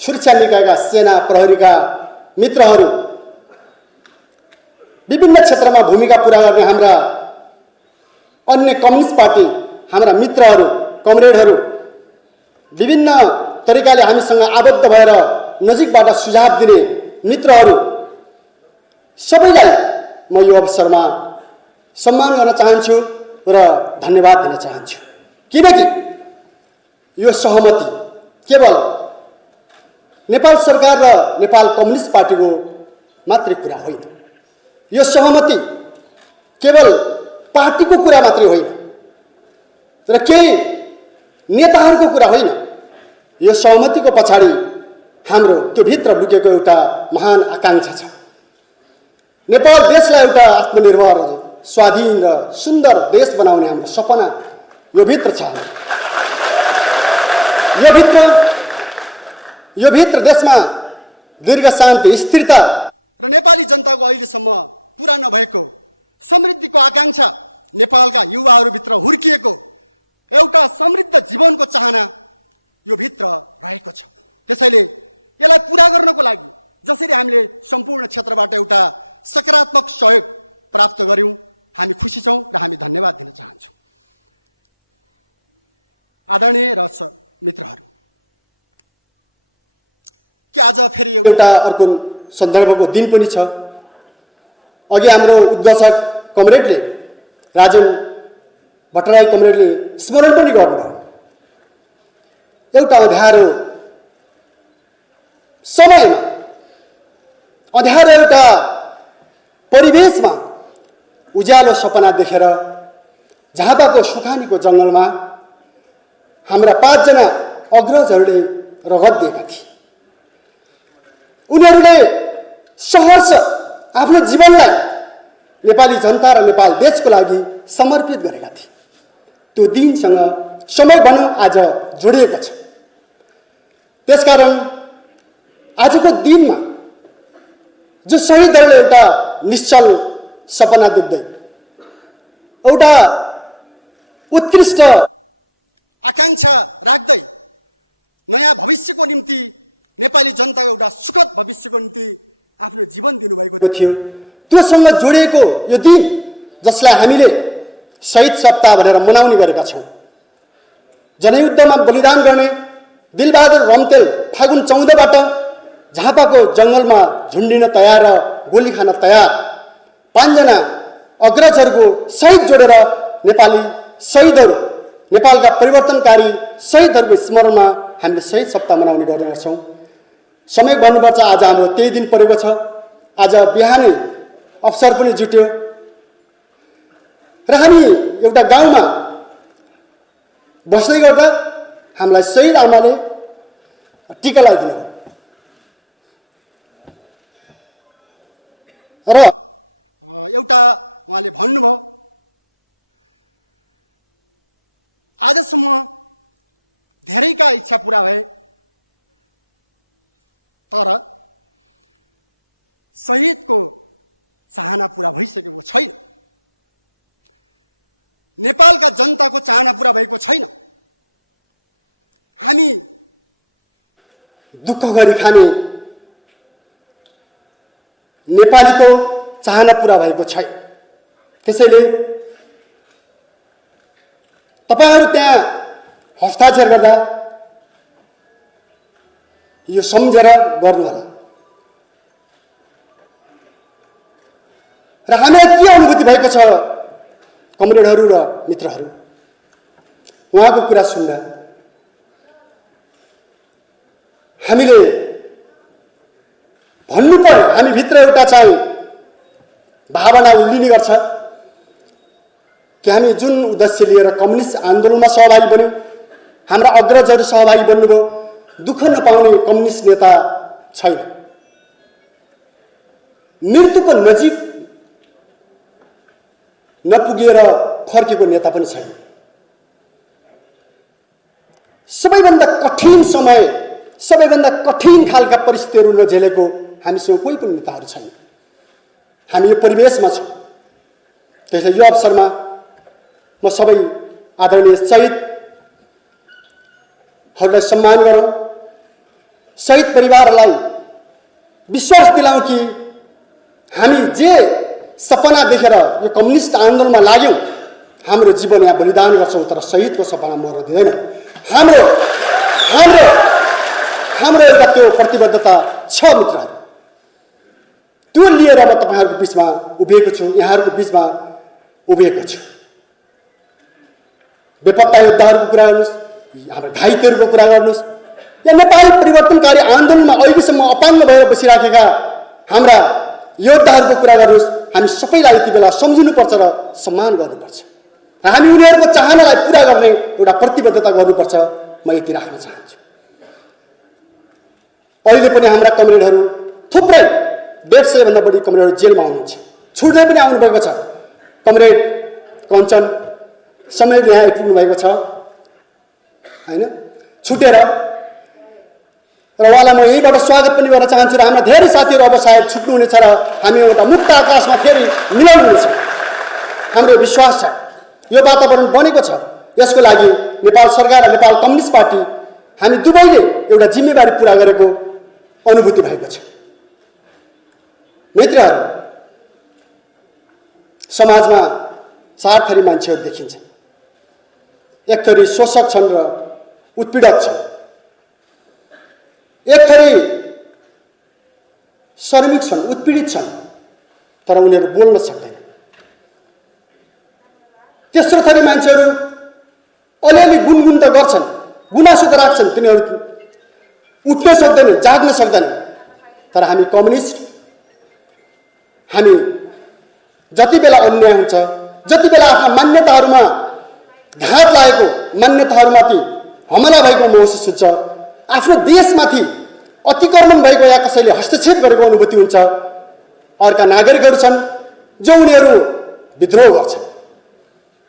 सुरक्षा निकायका सेना प्रहरीका मित्रहरू, विभिन्न क्षेत्रमा भूमिका पुरा गर्ने हाम्रा अन्य कम्युनिस्ट पार्टी हाम्रा मित्रहरू, कमरेडहरू, विभिन्न तरिकाले हामीसँग आबद्ध भएर नजिकबाट सुझाव दिने मित्रहरू, सबैलाई म यो अवसरमा सम्मान गर्न चाहन्छु र धन्यवाद दिन चाहन्छु। किनकि यो सहमति केवल नेपाल सरकार र नेपाल कम्युनिस्ट पार्टीको मात्रै कुरा होइन। यो सहमति केवल पार्टीको कुरा मात्रै होइन र केही नेताहरूको कुरा होइन। यो सहमतिको पछाडि हाम्रो त्यो भित्र लुकेको एउटा महान आकांक्षा छ। नेपाल देशलाई एउटा आत्मनिर्भर, स्वाधीन र सुन्दर देश बनाउने हाम्रो सपना यो भित्र छ। यो भित्र देशमा दीर्घ शान्ति, स्थिरता र नेपाली जनताको अहिलेसम्म पूरा नभएको समृद्धिको आकांक्षा, नेपालका युवाहरूभित्र हुर्किएको एउटा समृद्ध जीवनको चाहना यो भित्र रहेको छ। त्यसैले यसलाई पूरा गर्नको लागि जसरी हामीले सम्पूर्ण क्षेत्रबाट एउटा सकारात्मक सहयोग प्राप्त गर्यौं, हामी खुसी छौं र हामी धन्यवाद दिन चाहन्छौं। आदरणीय र मित्रहरू, के आज फेरि एउटा अर्को सन्दर्भको दिन पनि छ। अघि हाम्रो उद्घोषक कमरेडले, राजन भट्टराई कमरेडले स्मरण पनि गर्नुभयो। एउटा अँध्यारो समयमा, अँध्यारो एउटा परिवेशमा उज्यालो सपना देखेर झापाको सुखानीको जङ्गलमा हाम्रा 5 जना अग्रजहरूले रगत दिएका थिए। उनीहरूले सहर्ष आफ्नो जीवनलाई नेपाली जनता र नेपाल देशको लागि समर्पित गरेका थिए। त्यो दिनसँग समय भनौँ आज जोडिएको छ। त्यसकारण आजको दिनमा जो शहीदहरूले एउटा निश्चल सपना देख्दै, एउटा उत्कृष्ट आकांक्षा राख्दै नयाँ भविष्यको निम्ति, नेपाली जनताको एउटा सुखद भविष्यको निम्ति आफ्नो जीवन दिनुभएको थियो, त्योसँग जोडिएको यो दिन जसलाई हामीले शहीद सप्ताह भनेर मनाउने गरेका छौँ। जनयुद्धमा बलिदान गर्ने दिलबहादुर रम्तेल फागुन 14बाट झापाको जङ्गलमा झुन्डिन तयार र गोली खान तयार 5 जना अग्रजहरूको शहीद जोडेर नेपाली शहीदहरू, नेपालका परिवर्तनकारी शहीदहरूको स्मरणमा हामीले शहीद सप्ताह मनाउने गर्छौँ। समय भन्नुपर्छ, आज हाम्रो त्यही दिन परेको छ। आज बिहानै अवसर पनि जुट्यो र हामी एउटा गाउँमा बस्दै गर्दा हामीलाई शहीद आमाले टीका लगाइदिनु र एउटा उहाँले भन्नुभयो, आजसम्म धेरैका इच्छा पूरा भए तर शहीदको चाहना पूरा भइसकेको छैन। नेपालका जनताको चाहना पूरा भएको छैन। हामी दुःख गरी खाने नेपालीको चाहना पूरा भएको छैन। त्यसैले तपाईहरु त्यहाँ हस्ताक्षर गर्दा यो सम्झेर गर्नु होला। र हामीलाई के अनुभूति भएको छ कमरेडहरू र मित्रहरू, उहाँको कुरा सुन्दा हामीले भन्नु पर्यो, हामी भित्र एउटा चाहिँ भावना उल्लिने गर्छ कि हामी जुन उद्देश्य लिएर कम्युनिस्ट आन्दोलनमा सहभागी बन्यौं, हाम्रा अग्रजहरू सहभागी बन्नुभयो, दुःख नपाउने कम्युनिस्ट नेता छैन। मृत्युको नजिक नपुगेर फर्केको नेता पनि छैन। सबैभन्दा कठिन समय, सबैभन्दा कठिन खालका परिस्थितिहरू नझेलेको हामीसँग कोही पनि नेताहरू छैन। हामी यो परिवेशमा छौँ। त्यसैले यो अवसरमा म सबै आदरणीय शहीदहरूलाई सम्मान गरौँ, शहीद परिवारलाई विश्वास दिलाउँ कि हामी जे सपना देखेर यो कम्युनिस्ट आन्दोलनमा लाग्यौँ, हाम्रो जीवन यहाँ बलिदान गर्छौँ, तर शहीदको सपना मर्न दिँदैन। हाम्रो हाम्रो हाम्रो एउटा त्यो प्रतिबद्धता छ मित्रहरू। त्यो लिएर म तपाईँहरूको बिचमा उभिएको छु, यहाँहरूको बिचमा उभिएको छु। बेपत्ता योद्धाहरूको कुरा गर्नुहोस्, हाम्रो घाइतेहरूको कुरा गर्नुहोस्, या नेपाली परिवर्तनकारी आन्दोलनमा अहिलेसम्म अपाङ्ग भएर बसिराखेका हाम्रा योद्धाहरूको कुरा गर्नुहोस्। हामी सबैलाई यति बेला सम्झिनुपर्छ र सम्मान गर्नुपर्छ। हामी उनीहरूको चाहनालाई पुरा गर्ने एउटा प्रतिबद्धता गर्नुपर्छ। म यति राख्न चाहन्छु। अहिले पनि हाम्रा कमरेडहरू थुप्रै 150 भन्दा बढी कमरेडहरू जेलमा हुनुहुन्छ, छुट्दै पनि आउनुभएको छ। कमरेड कञ्चन समय यहाँ आइपुग्नु भएको छ होइन, छुटेर, र उहाँलाई म यहीँबाट स्वागत पनि गर्न चाहन्छु। र हाम्रा धेरै साथीहरू अब सायद छुट्नुहुनेछ र हामी एउटा मुक्त आकाशमा फेरि मिलाउनुहुनेछ, हाम्रो विश्वास छ। यो वातावरण बनेको छ, यसको लागि नेपाल सरकार र नेपाल कम्युनिस्ट पार्टी हामी दुवैले एउटा जिम्मेवारी पुरा गरेको अनुभूति भएको छ। मित्रहरू, समाजमा 4 थरी मान्छेहरू देखिन्छन्। एक थरी शोषक छन् र उत्पीडक छन्, एक थरी श्रमिक छन्, उत्पीडित छन्, तर उनीहरू बोल्न सक्दैन। तेस्रो थरी मान्छेहरू अलिअलि गुनगुन त गर्छन्, गुनासो त राख्छन्, तिनीहरू उठ्न सक्दैनन्, जाग्न सक्दैनन्। तर हामी कम्युनिस्ट, हामी जति बेला अन्याय हुन्छ, जति बेला आफ्ना मान्यताहरूमा घात लागेको, मान्यताहरूमाथि हमला भएको महसुस हुन्छ, आफ्नो देशमाथि अतिक्रमण भएको या कसैले हस्तक्षेप गरेको अनुभूति हुन्छ, अर्का नागरिकहरू छन् जो उनीहरू विद्रोह गर्छन्।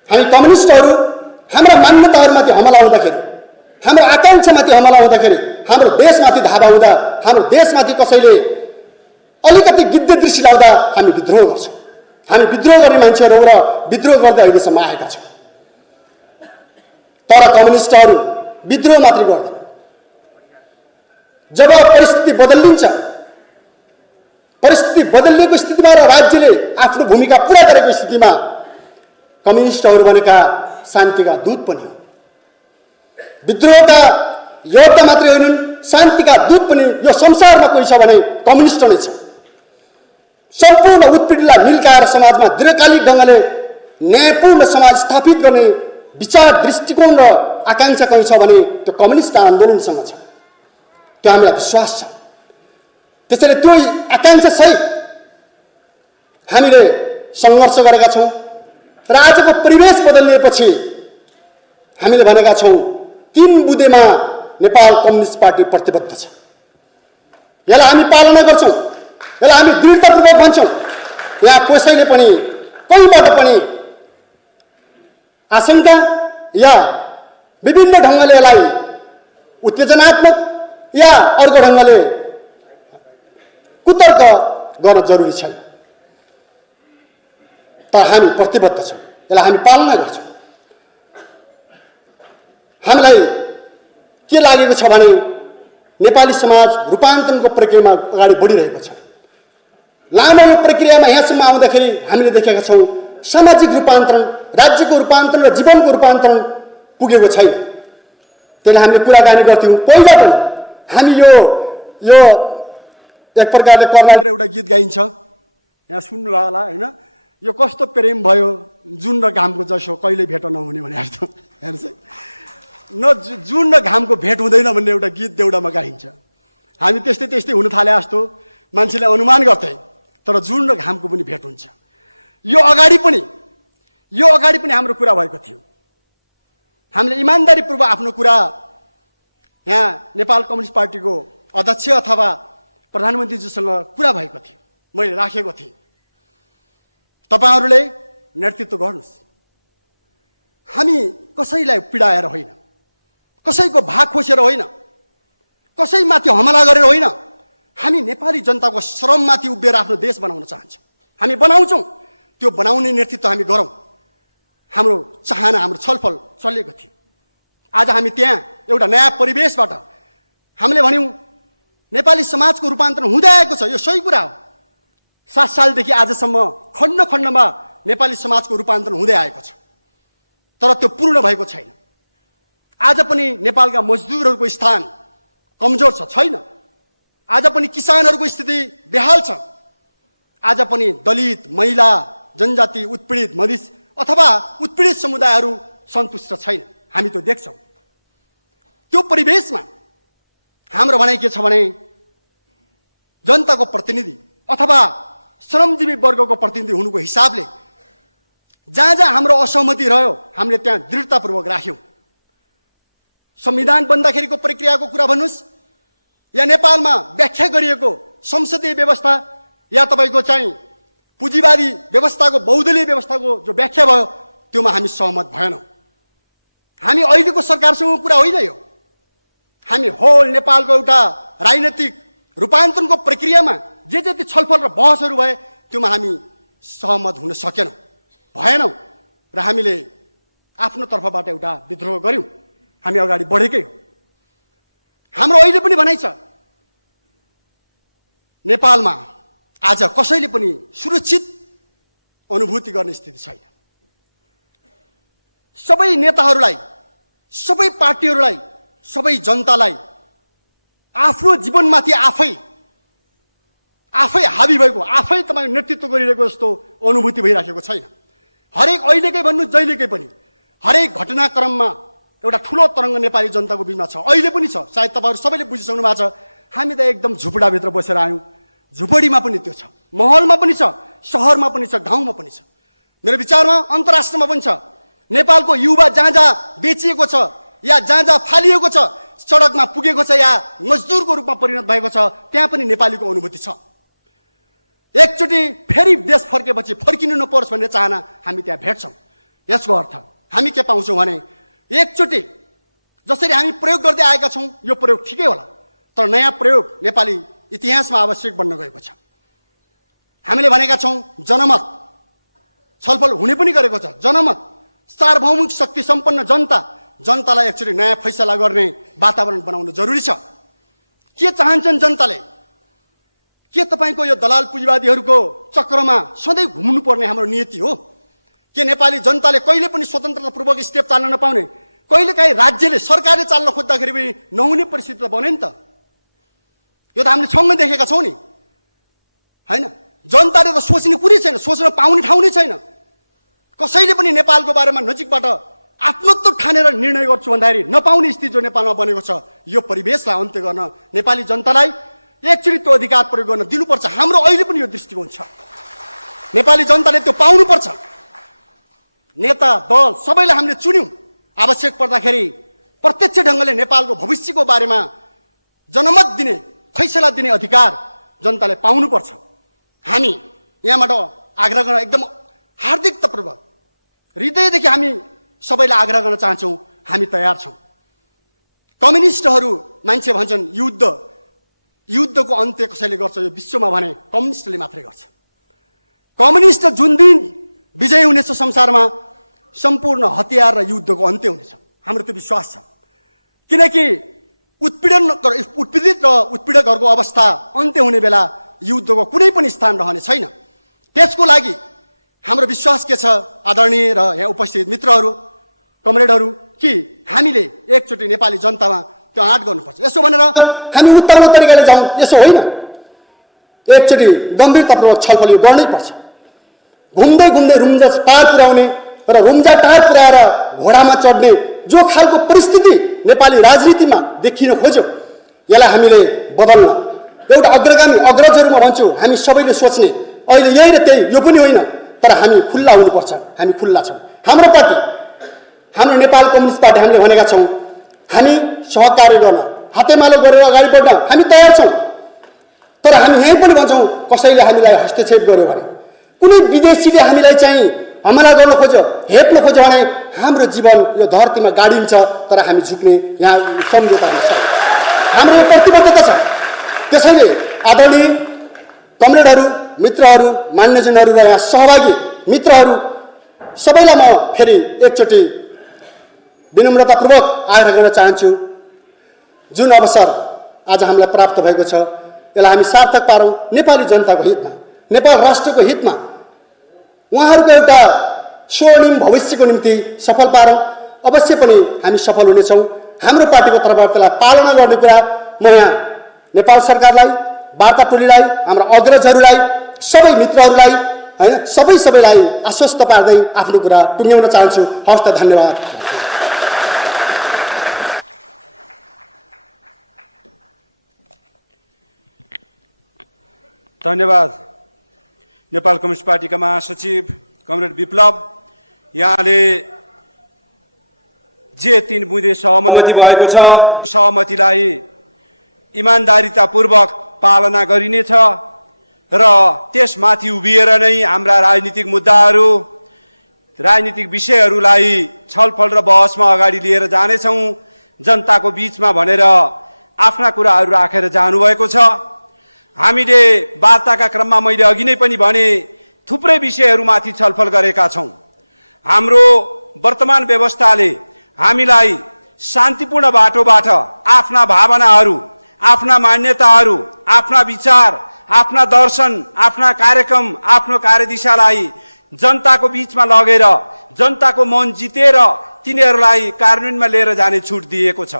हामी कम्युनिस्टहरू हाम्रा मान्यताहरूमाथि हमला हुँदाखेरि, हाम्रो आकाङ्क्षामाथि हमला हुँदाखेरि, हाम्रो देशमाथि धावा हुँदा, हाम्रो देशमाथि कसैले अलिकति गिद्धे दृष्टि लाउँदा हामी विद्रोह गर्छौँ। हामी विद्रोह गर्ने मान्छेहरू हो र विद्रोह गर्दै अहिलेसम्म आएका छौँ। तर कम्युनिस्टहरू विद्रोह मात्रै गर्दैन। जब परिस्थिति बदलिन्छ, परिस्थिति बदलिएको स्थितिमा र राज्यले आफ्नो भूमिका पुरा गरेको स्थितिमा कम्युनिस्टहरू भनेका शान्तिका दूत पनि हो। विद्रोहका योद्धा मात्रै होइनन्, शान्तिका दूत पनि यो संसारमा कोही छ भने कम्युनिस्ट नै छ। सम्पूर्ण उत्पीडनलाई मिल्काएर समाजमा दीर्घकालिक ढङ्गले न्यायपूर्ण समाज स्थापित गर्ने विचार, दृष्टिकोण र आकाङ्क्षा कहीँ छ भने त्यो कम्युनिस्ट आन्दोलनसँग छ। त्यो हामीलाई विश्वास छ। त्यसैले त्यो आकाङ्क्षा सहित हामीले सङ्घर्ष गरेका छौँ र आजको परिवेश बदलिएपछि हामीले भनेका छौँ 3 बुँदेमा नेपाल कम्युनिस्ट पार्टी प्रतिबद्ध छ। यसलाई हामी पालना गर्छौँ, यसलाई हामी दृढतापूर्वक भन्छौँ। यहाँ कसैले पनि कहीँबाट पनि आशंका या विभिन्न ढङ्गले यसलाई उत्तेजनात्मक या अर्को ढङ्गले कुतर्क गर्न जरुरी छैन। तर हामी प्रतिबद्ध छौँ, यसलाई हामी पालना गर्छौँ। हामीलाई के लागेको छ भने नेपाली समाज रूपान्तरणको प्रक्रियामा अगाडि बढिरहेको छ। लामो यो प्रक्रियामा यहाँसम्म आउँदाखेरि हामीले देखेका छौँ सामाजिक रूपान्तरण, राज्यको रूपान्तरण र जीवनको रूपान्तरण पुगेको छैन। त्यसले हामीले कुराकानी गर्थ्यौँ। पहिला पनि हामी यो एक प्रकारले कर्णाली एउटा गीत गाइन्छ, यहाँ सुन्नुभयो होला होइन, यो कस्तो प्रेम भयो जुन र घामको जसो कहिले भेट नहुने भने जस्तो। हेर्नुहोस् है, न जुन र घामको भेट हुँदैन भन्ने एउटा गीत देउडामा गाइन्छ। हामी त्यस्तै त्यस्तै हुन थाले जस्तो मान्छेले अनुमान गर्थे, तर जुन र घामको पनि भेट हुन्छ। यो अगाडि पनि हाम्रो कुरा भएको थियो। हामीले इमान्दारीपूर्वक आफ्नो कुरा यहाँ नेपाल कम्युनिस्ट पार्टीको अध्यक्ष अथवा प्रधानमन्त्रीजीसँग कुरा भएको थियो, मैले राखेको थिएँ। तपाईँहरूले नेतृत्व गर्नुहोस्। हामी कसैलाई पीडाएर होइन, कसैको भाग खोसेर होइन, कसैमाथि हमला गरेर होइन, हामी नेपाली जनताको श्रममाथि उभिएर आफ्नो देश बनाउन चाहन्छौँ। हामी बनाउँछौँ, त्यो बनाउने नेतृत्व हामी गरौँ। हाम्रो चाहना, हाम्रो छलफल चलेको थियो। आज हामी त्यहाँ एउटा नयाँ परिवेशबाट हामीले भन्यौँ नेपाली समाजको रूपान्तरण हुँदै आएको छ, यो सही कुरा हो। 7 सालदेखि आजसम्म खण्ड खण्डमा नेपाली समाजको रूपान्तरण हुँदै आएको छ, तर त्यो पूर्ण भएको छैन। आज पनि नेपालका मजदुरहरूको स्थान कमजोर छ, छैन। आज पनि किसानहरूको स्थिति बेहाल छ। आज पनि दलित, महिला, जनजाति, उत्पीडित, मधेस अथवा उत्पीडित समुदायहरू सन्तुष्ट छैन। हामी त्यो देख्छौँ। त्यो परिवेशमा हाम्रो भनाइ के छ भने जनताको प्रतिनिधि अथवा श्रमजीवी वर्गको प्रतिनिधि हुनुको हिसाबले जहाँ जहाँ हाम्रो असहमति रह्यो हामीले त्यहाँ दृढतापूर्वक राख्यौँ। संविधान बन्दाखेरिको प्रक्रियाको कुरा भन्नुहोस्, या नेपालमा व्याख्या गरिएको संसदीय व्यवस्था, या तपाईँको चाहिँ पुँजीवादी व्यवस्थाको, बहुदलीय व्यवस्थाको जो व्याख्या भयो त्योमा हामी सहमत भएनौँ। हामी अहिलेको सरकारसँगको कुरा होइन यो। हामी होल नेपालको एउटा राजनीतिक रूपान्तरणको प्रक्रियामा जे जति छलफल र बहसहरू भए त्योमा हामी सहमत हुन सकेनौँ, भएनौँ, र हामीले आफ्नो तर्फबाट एउटा विद्रोह गऱ्यौँ। हामी अगाडि बढेकै हो। हाम्रो अहिले पनि भनाइ छ, नेपालमा आज कसैले पनि सुरक्षित अनुभूति गर्ने स्थिति छैन। सबै नेताहरूलाई, सबै पार्टीहरूलाई, सबै जनतालाई आफ्नो जीवनमाथि आफै हावी भएको, आफै तपाईँ नेतृत्व गरिरहेको जस्तो अनुभूति भइराखेको छैन। हरेक अहिलेकै भन्नु, जहिलेकै पनि हरेक घटनाक्रममा एउटा ठुलो तरङ्ग नेपाली जनताको बिचमा छ, अहिले पनि छ। सायद तपाईँहरू सबैले बुझिसक्नु भएको छ। हामी त एकदम झुपडाभित्र बसेर आयौँ। झुपडीमा पनि त्यो छ, महलमा पनि छ, सहरमा पनि छ, गाउँमा पनि छ। मेरो विचारमा अन्तर्राष्ट्रमा पनि छ। नेपालको युवा जहाँ जहाँ बेचिएको छ या जहाँ जहाँ फालिएको छ, सडकमा पुगेको छ या मजदुरको रूपमा परिणत भएको छ, त्यहाँ पनि नेपालीको अनुभूति छ। एकचोटि फेरि देश फर्केपछि फर्किनु नपरोस् भन्ने चाहना हामी त्यहाँ भेट्छौँ। यसको अर्थ हामी के पाउँछौँ भने एकचोटि जसरी हामी प्रयोग गर्दै आएका छौँ यो प्रयोग ठिकै होला, तर नयाँ प्रयोग नेपाली इतिहासमा आवश्यक बन्न गएको छ। हामीले भनेका छौँ जनमत छलफल हुने पनि गरेको छ। जनमत सार्वभौमिक शक्ति सम्पन्न जनतालाई एकचोटि नयाँ फैसला गर्ने वातावरण बनाउनु जरुरी छ। के चाहन्छन् जनताले? के तपाईँको यो दलाल पुँजीवादीहरूको चक्रमा सधैँ घुम्नुपर्ने हाम्रो नियति हो? के नेपाली जनताले कहिले पनि स्वतन्त्रतापूर्वक स्टेप चाल्न नपाउने, कहिलेकाहीँ राज्यले, सरकारले चाल्न खोज्दाखेरि पनि नहुने परिस्थिति त बन्यो नि त। यो त हामीले सँगै देखेका छौँ नि, होइन? जनताले त सोच्ने कुरै छैन, सोच्न पाउने ठाउँ नै छैन। कसैले पनि नेपालको बारेमा नजिकबाट आफ्नत्व ठानेर निर्णय गर्छु भन्दाखेरि नपाउने स्थिति जो नेपालमा बनेको छ, यो परिवेशलाई अन्त्य गर्न नेपाली जनतालाई एकचोटि त्यो अधिकार प्रयोग गर्न दिनुपर्छ। हाम्रो अहिले पनि यो दृष्टिकोण छ। नेपाली जनताले त्यो पाउनुपर्छ। नेता, दल सबैलाई हामीले चुन्यौँ। आवश्यक पर्दाखेरि प्रत्यक्ष ढङ्गले नेपालको भविष्यको बारेमा जनमत दिने, फैसला दिने अधिकार जनताले पाउनुपर्छ। हामी यहाँबाट आग्रह गर्न एकदम हार्दिकतापूर्वक, हृदयदेखि हामी सबैलाई आग्रह गर्न चाहन्छौँ, हामी तयार छौँ। कम्युनिस्टहरू मान्छे भन्छन् युद्धको अन्त्य कसैले गर्छ, यो विश्वमा भने कम्युनिस्टले मात्रै गर्छ। कम्युनिस्ट जुन दिन विजय हुनेछ संसारमा, सम्पूर्ण हतियार र युद्धको अन्त्य हुनेछ। हाम्रो त्यो विश्वास छ। किनकि उत्पीडित र उत्पीडकहरूको अवस्था अन्त्य हुने बेला युद्धको कुनै पनि स्थान रहने छैन। त्यसको लागि हाम्रो विश्वास के छ आदरणीय र यहाँ उपस्थित मित्रहरू, कमरेडहरू, कि हामीले एकचोटि नेपाली जनतामा त्यो आँट गर्नुपर्छ। यसो भनेर हामी उत्तरमा तरिकाले जाउँ यसो होइन। एकचोटि गम्भीरतापूर्वक छलफल यो गर्नै पर्छ। घुम्दै घुम्दै रुम्जा टार पुर्याउने र रुम्जा टार पुर्याएर घोडामा चढ्ने जो खालको परिस्थिति नेपाली राजनीतिमा देखिन खोज्यो, यसलाई हामीले बदल्न एउटा अग्रगामी, अग्रजहरूमा भन्छु, हामी सबैले सोच्ने अहिले यही र त्यही यो पनि होइन, तर हामी खुल्ला हुनुपर्छ। हामी खुल्ला छौँ। हाम्रो पार्टी, हाम्रो नेपाल कम्युनिस्ट पार्टी, हामीले भनेका छौँ हामी सहकार्य गर्न, हातेमालो गरेर अगाडि बढ्न हामी तयार छौँ। तर हामी यहीँ पनि भन्छौँ कसैले हामीलाई हस्तक्षेप गर्यो भने, कुनै विदेशीले हामीलाई चाहिँ हमला गर्न खोज्यो, हेप्न खोज्यो भने हाम्रो जीवन यो धरतीमा गाडिन्छ, तर हामी झुक्ने यहाँ सम्झौता हुन्छ। हाम्रो यो प्रतिबद्धता छ। त्यसैले आदरणीय कमरेडहरू, मित्रहरू, मान्यजनहरू र यहाँ सहभागी मित्रहरू सबैलाई म फेरि एकचोटि विनम्रतापूर्वक आग्रह गर्न चाहन्छु, जुन अवसर आज हामीलाई प्राप्त भएको छ। यसलाई हामी सार्थक पारौँ नेपाली जनताको हितमा, नेपाल राष्ट्रको हितमा, उहाँहरूको एउटा स्वर्णिम भविष्यको निम्ति सफल पारौँ। अवश्य पनि हामी सफल हुनेछौँ। हाम्रो पार्टीको तर्फबाट त्यसलाई पालना गर्ने कुरा म यहाँ नेपाल सरकारलाई, वार्ता टोलीलाई, हाम्रा अग्रजहरूलाई, सबै मित्रहरूलाई हैन सबैलाई आश्वस्त पार्दै आफ्नो कुरा टुङ्ग्याउन चाहन्छु। हवस् त, धन्यवाद। धन्यवाद। नेपाल कम्युनिस्ट पार्टीका महासचिव कमरेड विप्लव, यहाँले जे 3 बुँदे सहमति भएको छ, सहमतिलाई इमान्दारितापूर्वक पालना गरिनेछ र त्यसमाथि उभिएर नै हाम्रा राजनीतिक मुद्दाहरू, राजनीतिक विषयहरूलाई छलफल र बहसमा अगाडि लिएर जानेछौँ। जनताको बीचमा भनेर आफ्ना कुराहरू राखेर जानुभएको छ। हामीले वार्ताका क्रममा मैले अघि नै पनि भने थुप्रै विषयहरूमाथि छलफल गरेका छौँ। हाम्रो वर्तमान व्यवस्थाले हामीलाई शान्तिपूर्ण बाटोबाट आफ्ना भावनाहरू, आफ्ना मान्यताहरू, आफ्ना विचार, आफ्ना दर्शन, आफ्ना कार्यक्रम, आफ्नो कार्यदिशालाई जनताको बीचमा लगेर जनताको मन जितेर तिनीहरूलाई कार्यान्वयनमा लिएर जाने छुट दिएको छ।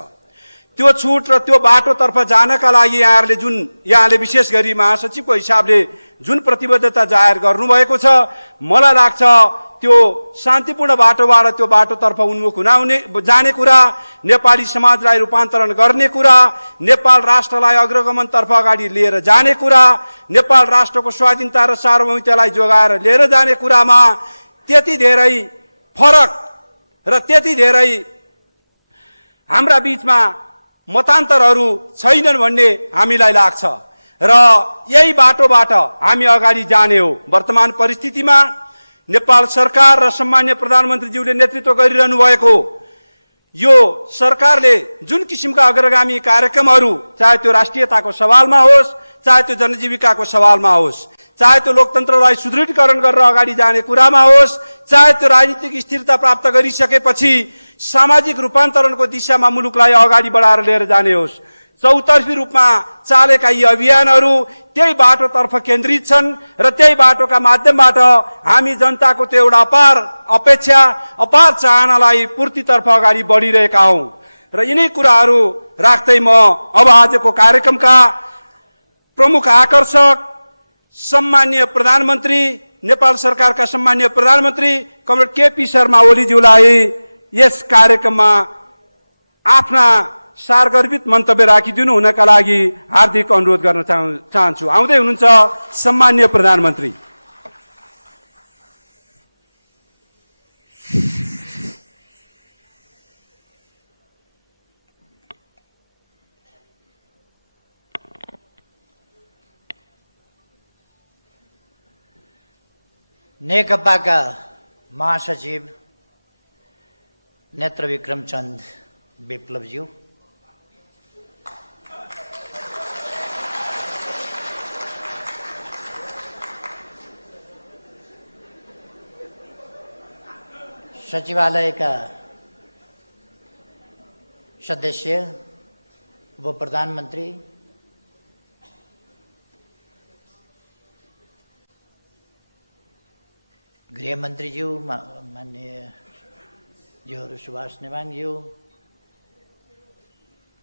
त्यो छुट र त्यो बाटोतर्फ जानका लागि यहाँले विशेष गरी महासचिवको हिसाबले जुन प्रतिबद्धता जाहेर गर्नुभएको छ, मलाई लाग्छ त्यो शान्तिपूर्ण बाटोबाट त्यो बाटोतर्फ उन्मुख जाने कुरा, नेपाली समाजलाई रूपान्तरण गर्ने कुरा, नेपाल राष्ट्रलाई अग्रगमनतर्फ अगाडि लिएर जाने कुरा, नेपाल राष्ट्रको स्वाधीनता र सार्वभौमिकतालाई जोगाएर लिएर जाने कुरामा त्यति धेरै फरक र त्यति धेरै हाम्रा बीचमा मतान्तरहरू छैनन् भन्ने हामीलाई लाग्छ र यही बाटोबाट हामी अगाडि जाने हो। वर्तमान परिस्थितिमा नेपाल सरकार र सम्माननीय प्रधानमन्त्रीज्यूले नेतृत्व गरिरहनु भएको यो सरकारले जुन किसिमका अग्रगामी कार्यक्रमहरू, चाहे त्यो राष्ट्रियताको सवालमा होस्, चाहे त्यो जनजीविकाको सवालमा होस्, चाहे त्यो लोकतन्त्रलाई सुदृढीकरण गरेर अगाडि जाने कुरामा होस्, चाहे त्यो राजनीतिक स्थिरता प्राप्त गरिसकेपछि सामाजिक रूपान्तरणको दिशामा मुलुकलाई अगाडि बढाएर लिएर जाने होस्, चौतर्फी रूपमा चालेका यी अभियानहरू त्यही बाटोतर्फ केन्द्रित छन् र त्यही बाटोका माध्यमबाट हामी जनताको त्यो एउटा अपार अपेक्षा, अपार चाहनालाई पूर्तितर्फ अगाडि बढिरहेका हौँ र यिनै कुराहरू राख्दै म अब आजको कार्यक्रमका प्रमुख आकर्षक सम्माननीय प्रधानमन्त्री, नेपाल सरकारका सम्माननीय प्रधानमन्त्री कमरेड केपी शर्मा ओलीज्यूलाई यस कार्यक्रममा आफ्ना सारगर्भित मन्तव्य राखिदिनु हुनका लागि हार्दिक अनुरोध गर्न चाहन्छु। आउँदै हुनुहुन्छ सम्माननीय प्रधानमन्त्री। नेकपाका महासचिव नेत्र विक्रम चन्द विप्लवज्यू, सचिवालयका सदस्य व प्रधानमन्त्री, गृहमन्त्रीज्यू माननीय ज्यूहरू सुभाष नेवाङज्यू,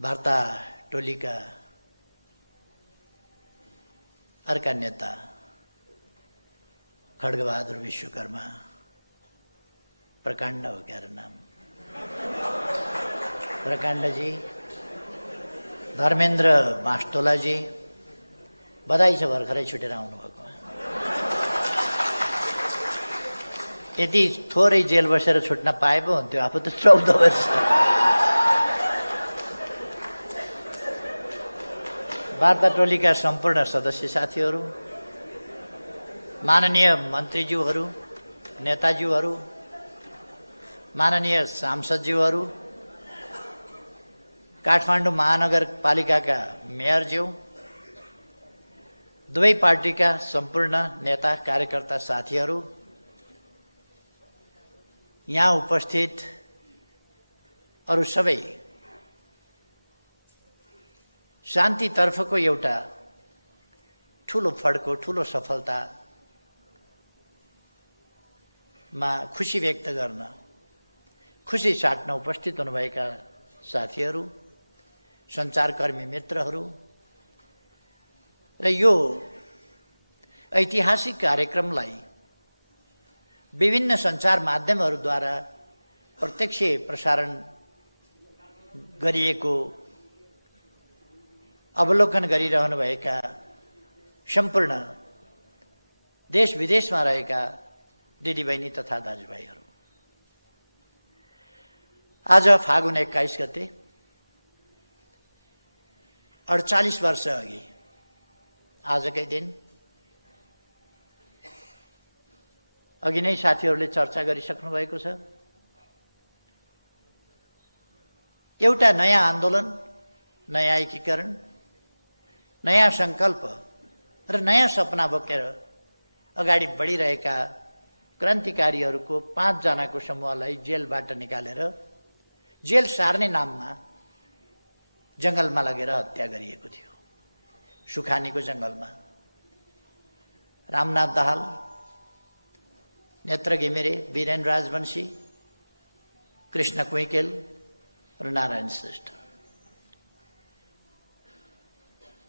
वार्ता टोलीका अर्का नेता खड्गबहादुर विश्वकर्मा, प्रकाण्ड हो क्या नाम, प्रकाण्डजी, धर्मेन्द्र मास्तोलाजी, बधाई छ भर्खरै छुटेर आउनुभएको। यदि थोरै जेल बसेर छुट्न पाए पो हुन्थ्यो, आफू त 14 वर्ष। वार्ता टोलीका सम्पूर्ण सदस्य साथीहरू, माननीय मन्त्रीज्यूहरू, नेताज्यूहरू, माननीय सांसदज्यूहरू, काठमाडौँ महानगरपालिकाका मेयरज्यू, दुवै पार्टीका सम्पूर्ण नेता कार्यकर्ता साथीहरू, यहाँ उपस्थित अरू सबै शान्तितर्फको एउटा ठुलो फड्को, ठुलो सफलतामा खुसी व्यक्त गर्न, खुसी साट्न उपस्थित हुनुभएका साथीहरू, सञ्चारकर्मी मित्रहरू र यो ऐतिहासिक कार्यक्रमलाई विभिन्न सञ्चार माध्यमहरूद्वारा प्रत्यक्ष प्रसारण गरिएको अवलोकन गरिरहनुभएका सम्पूर्ण देश विदेशमा रहेका दिदीबहिनी तथा दाजुभाइहरू, आज फागुन 21 गते 48 वर्ष अघि आजकै दिन अघि नै साथीहरूले चर्चा गरिसक्नु भएको छ। एउटा नयाँ आन्दोलन, नयाँ एकीकरण, नयाँ सङ्कल्प र नयाँ सपना बोकेर अगाडि बढिरहेका क्रान्तिकारीहरूको 5 जनाको समूहलाई जेलबाट निकालेर जेल सार्ने नाममा जङ्गलमा लगेर हत्या गरिएको थियो। सुखानीको जङ्गलमा रामनाथ दाहाल, नेत्र घिमिरे, वीरेन्द्र राजवंशी, कृष्ण कुइकेल र नारायण श्रेष्ठ।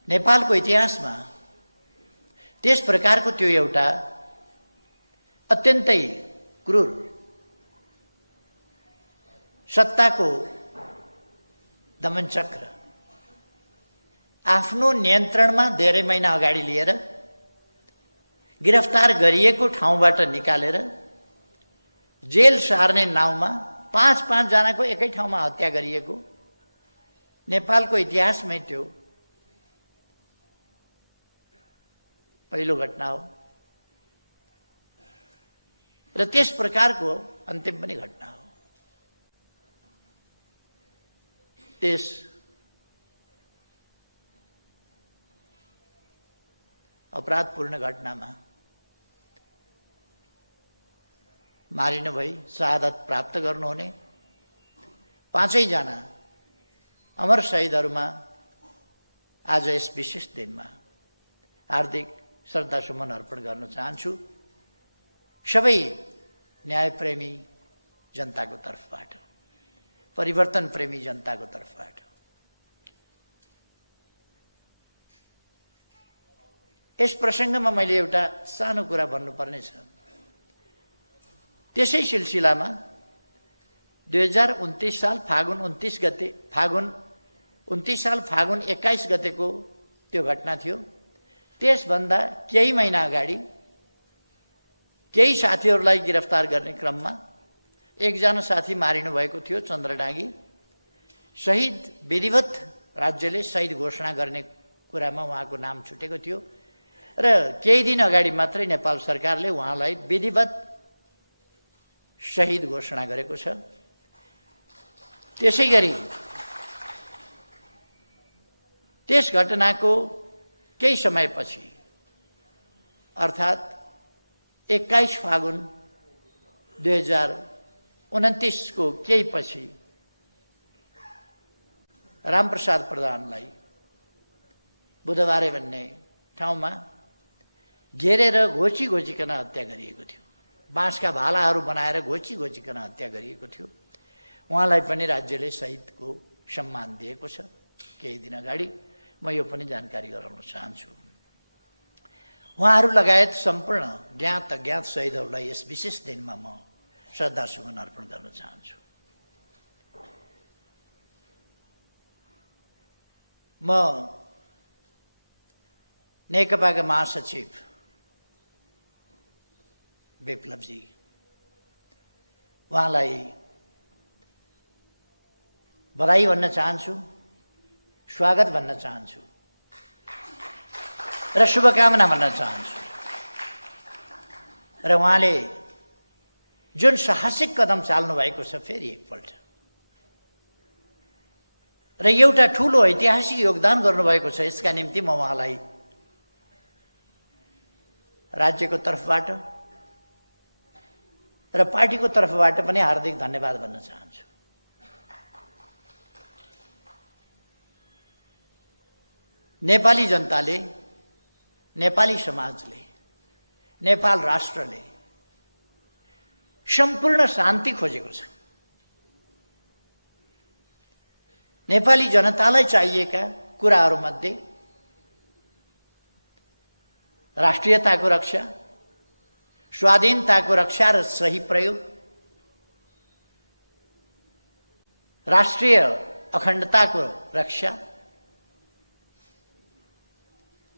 नेपालको इतिहासमा त्यस प्रकारको त्यो एउटा अत्यन्तै क्रूर सत्ताको दमनचक्र आफ्नो नियन्त्रणमा धेरै महिना अगाडि लिएर गिरफ्तार गरिएको ठाउँबाट निकालेर जेल सार्ने नाउँमा 5-5 जनाको एकै ठाउँमा हत्या गरिएको नेपालको इतिहासमै त्यो पहिलो घटना हो र त्यस प्रकारको अन्तिम पनि घटना हो। त्यस अपराधपूर्ण घटनामा मारिनु भई शहादत प्राप्त गर्नुहुने 5 जना अमर शहीदहरूमा आज यस विशेष दिनमा हार्दिक श्रद्धासुमन अर्पण गर्न चाहन्छु सबै न्यायप्रेमी जनताको तर्फबाट, परिवर्तन प्रेमी जनताको तर्फबाट। यस प्रसङ्गमा मैले एउटा सानो कुरा भन्नुपर्ने छ। त्यसै सिलसिलामा 2029 साल फागुन 21 गतेको त्यो घटना थियो। त्यसभन्दा केही महिना अगाडि केही साथीहरूलाई गिरफ्तार गर्ने क्रममा एकजना साथी मारिनु भएको थियो, चन्द्रडाँगी। शहीद विधिवत राज्यले शहीद घोषणा गर्ने कुरामा उहाँको नाम छुटेको थियो र केही दिन अगाडि मात्रै नेपाल सरकारले उहाँलाई विधिवत शहीद घोषणा गरेको छ। त्यसै गरी त्यस घटनाको केही समयपछि अर्थात् 21 फागुन 2029 को केही पछि रामप्रसाद प्रधानलाई बुधबारे भन्ने ठाउँमा घेरेर घोचिकन हत्या गरिएको थियो। बाँसका भालाहरू बनाएर घोचिकन हत्या गरिएको थियो। उहाँलाई पनि राज्यले शहीदको सम्मान दिएको छ। केही दिन अगाडि म यो पनि जानकारी गराउन चाहन्छु। उहाँहरू लगायत सम्पूर्ण ज्ञात अज्ञात शहीदहरूलाई यस विशेष दिनमा म श्रद्धासुमन अर्पण गर्न चाहन्छु। म नेकपाका महासचिव विप्लवजी, उहाँलाई बधाई भन्न चाहन्छु, स्वागत भन्न चाहन्छु र शुभकामना भन्न चाहन्छु। र उहाँले जुन साहसिक कदम चाल्नु भएको छ फेरि एकपल्ट र एउटा ठुलो ऐतिहासिक योगदान गर्नुभएको छ, यसका निम्ति म उहाँलाई राज्यको तर्फबाट र पार्टीको तर्फबाट पनि हार्दिक धन्यवाद भन्न चाहन्छु। नेपाली जनताले, नेपाली समाजले, नेपाल राष्ट्रले सम्पूर्ण शान्ति खोजेको छ। नेपाली जनतालाई चाहिएका कुराहरूमध्ये राष्ट्रियताको रक्षा, स्वाधीनताको रक्षा र सही प्रयोग, राष्ट्रिय अखण्डताको रक्षा,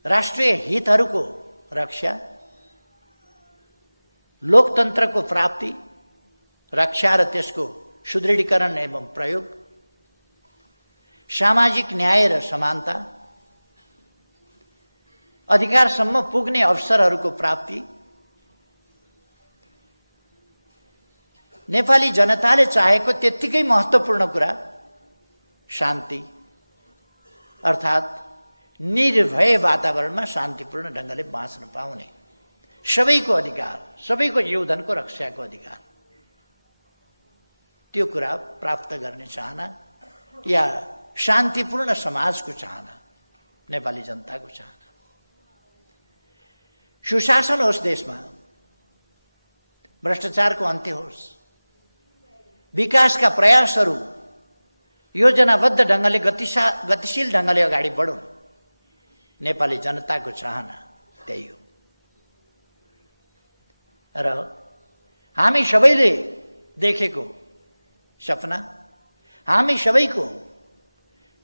राष्ट्रिय हितहरूको रक्षा, लोकतन्त्रको प्राप्ति, रक्षा र त्यसको सुदृढीकरण एवं प्रयोग, सामाजिक न्याय र समानता, अधिकारसम्म पुग्ने अवसरहरूको प्राप्ति, नेपाली जनताले चाहेको त्यत्तिकै महत्त्वपूर्ण कुरा शान्ति, अर्थात् निर्भय वातावरणमा शान्तिपूर्ण ढङ्गले बाँच्न पाउने सबैको अधिकार, सबैको जीवनको रक्षाको अधिकार, त्यो कुरा प्राप्त गर्ने चाहना या शान्तिपूर्ण समाजको चाहना नेपाली जनताको चाहना। सुशासन होस् देशमा, भ्रष्टाचारको अन्त्य होस्, विकासका प्रयासहरू योजनाबद्ध ढङ्गले गतिशील ढङ्गले अगाडि बढुन्, नेपाली जनताको चाहना त्यही हो। र हामी सबैले देखेको सपना, हामी सबैको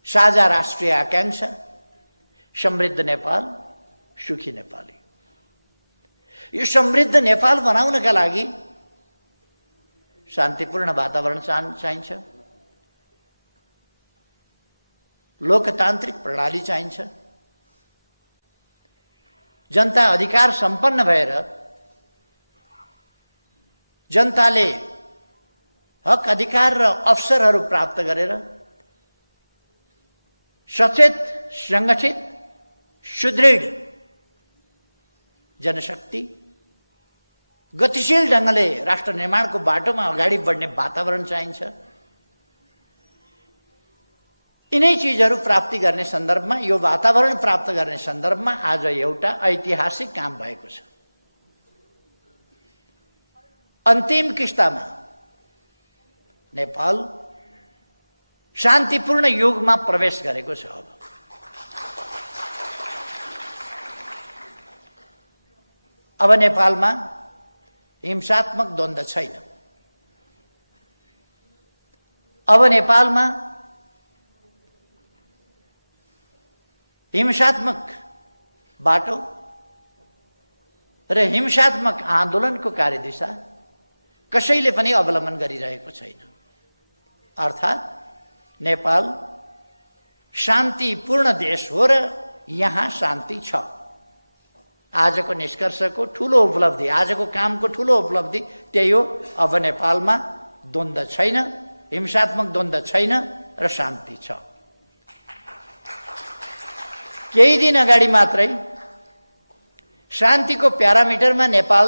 साझा राष्ट्रिय आकांक्षा समृद्ध नेपाल, सुखी नेपाली। यो समृद्ध नेपाल बनाउनका लागि शान्तिपूर्ण वातावरण चाहिन्छ, लोकतान्त्रिक प्रणाली चाहिन्छ, जनता अधिकार सम्पन्न भएर जनताले हक अधिकार र अवसरहरू प्राप्त गरेर सचेत, सङ्गठित, सुदृढ जनशक्ति गतिशील ढङ्गले राष्ट्र निर्माणको बाटोमा अगाडि बढ्ने वातावरण चाहिन्छ। यिनै चिजहरू प्राप्ति गर्ने सन्दर्भमा, यो वातावरण प्राप्त गर्ने सन्दर्भमा आज एउटा ऐतिहासिक काम भएको छ। अन्तिम किस्तामा नेपाल शान्तिपूर्ण युगमा प्रवेश गरेको छ। अब नेपालमा हिंसात्मक द्वन्द्व छैन। अब नेपालमा हिंसात्मक बाटो र हिंसात्मक आन्दोलनको कार्यदिशा कसैले पनि अवलम्बन गरिरहेको छैन। अर्थात् नेपाल शान्तिपूर्ण देश हो र यहाँ शान्ति छ। आजको निष्कर्षको ठुलो उपलब्धि, आजको कामको ठुलो उपलब्धि त्यही हो। अब नेपालमा द्वन्द्व छैन, हिंसात्मक द्वन्द्व छैन र शान्ति छ। केही दिन अगाडि मात्रै शान्तिको प्यारामिटरमा नेपाल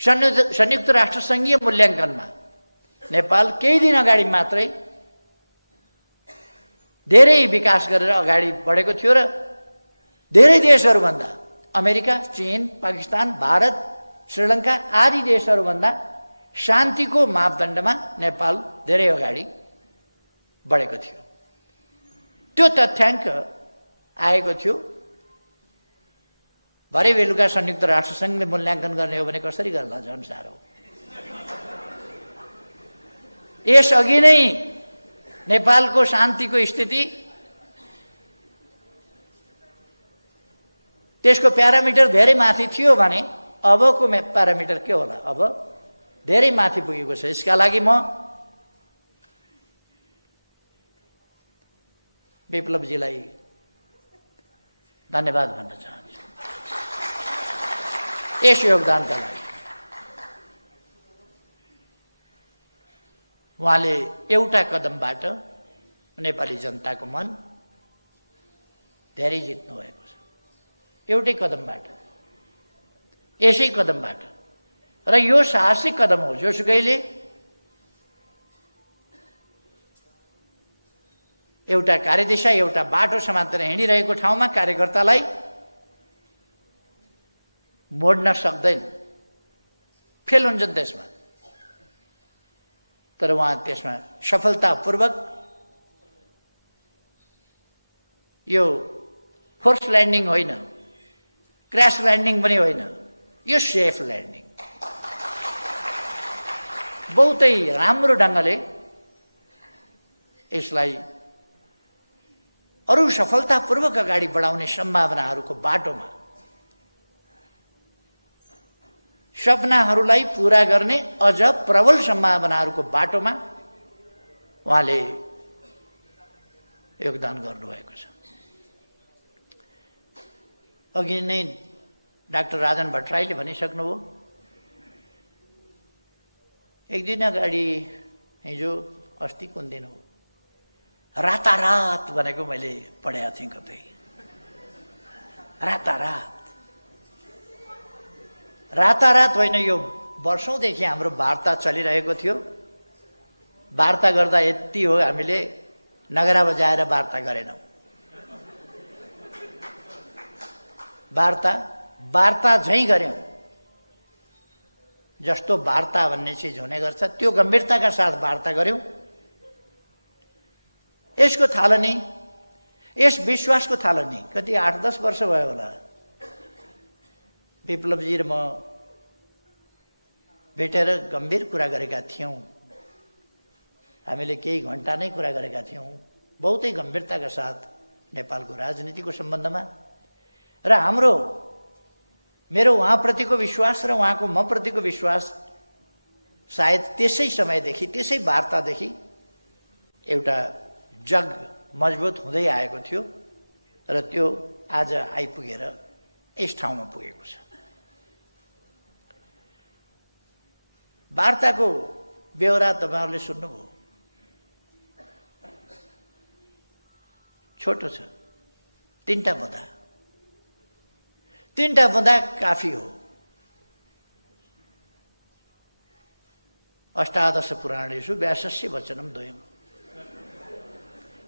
संयुक्त राष्ट्र सङ्घीय मूल्याङ्कनमा नेपाल केही दिन अगाडि मात्रै धेरै विकास गरेर अगाडि बढेको थियो र धेरै देशहरूभन्दा, अमेरिका, चीन, पाकिस्तान, भारत, श्रीलङ्का आदि देशहरूभन्दा शान्तिको मापदण्डमा नेपाल धेरै अगाडि बढेको थियो। त्यो तथ्याङ्क आएको थियो। भरे बेलुका संयुक्त राष्ट्र सङ्घले मूल्याङ्कन गर्ने हो भने कसरी गर्ला, झन् साह्रो। यसअघि नै नेपालको शान्तिको स्थिति, त्यसको प्यारामिटर धेरै माथि थियो भने अबको प्यारामिटर के होला? अब धेरै माथि पुगेको छ। यसका लागि म विप्लवजीलाई धन्यवाद भन्न चाहन्छु यस योगदानका लागि। उहाँले एउटा कदमबाट नेपाली जनताको मन धेरै जित्नु भएको छ। एउटै कदमबाट, यसै कदमबाट। र यो साहसिक कदम हो। जोसुकैले एउटा कार्यदिशा, एउटा बाटो समातेर हिँडिरहेको ठाउँमा कार्यकर्तालाई मोड्न सक्दैन, फेल हुन्छन् त्यसमा। तर उहाँ त्यसमा सफलतापूर्वक यो फोर्स ल्यान्डिङ होइन, क्र्यास ल्यान्डिङ पनि होइन, यो सेफ ल्यान्डिङ बहुतै राम्रो ढङ्गले यसलाई अरू सफलतापूर्वक अगाडि बढाउने सम्भावनाहरूको बाटोमा, सपनाहरूलाई पुरा गर्ने अझ प्रबल सम्भावनाहरूको बाटोमा उहाँले योगदान गर्नुभएको छ। अघि नै डाक्टर राजन भट्टराईले भनिसक्नुभयो, एक दिन अगाडि, हिजो अस्ति कुन दिन हो, रातारात भनेको मैले पढेको थिएँ कतै। रातारात होइन, यो वर्षौँदेखि हाम्रो वार्ता चलिरहेको थियो। वार्ता गर्दा यति हो, हामीले नगरा बजाएर वार्ता गरेनौँ। वार्ता झैँ गऱ्यौँ। जस्तो वार्ता भन्ने चिज हुने गर्छ त्यो गम्भीरताका साथ वार्ता गऱ्यौँ। यसको थालनी, यस विश्वासको थालनी कति 8-10 वर्ष भयो होला। विप्लवजी र म भेटेर गम्भीर कुरा गरेका थियौँ। हामीले केही घन्टा नै कुरा गरेका थियौँ, बहुतै गम्भीरताका साथ नेपालको राजनीतिको सम्बन्धमा। र मेरो उहाँप्रतिको विश्वास र उहाँको म प्रतिको विश्वास सायद त्यसै समयदेखि, त्यसै वार्तादेखि एउटा जग मजबुत हुँदै आएको थियो र त्यो आज आइपुगेर यस ठाउँमा पुगेको छ। वार्ताको बेहोरा तपाईँहरूले सुन्नुभयो, छोटो छ, 3टा बुँदा काफी हो। अष्टादश पुराणेषु व्यासस्य वचनम द्वयम्।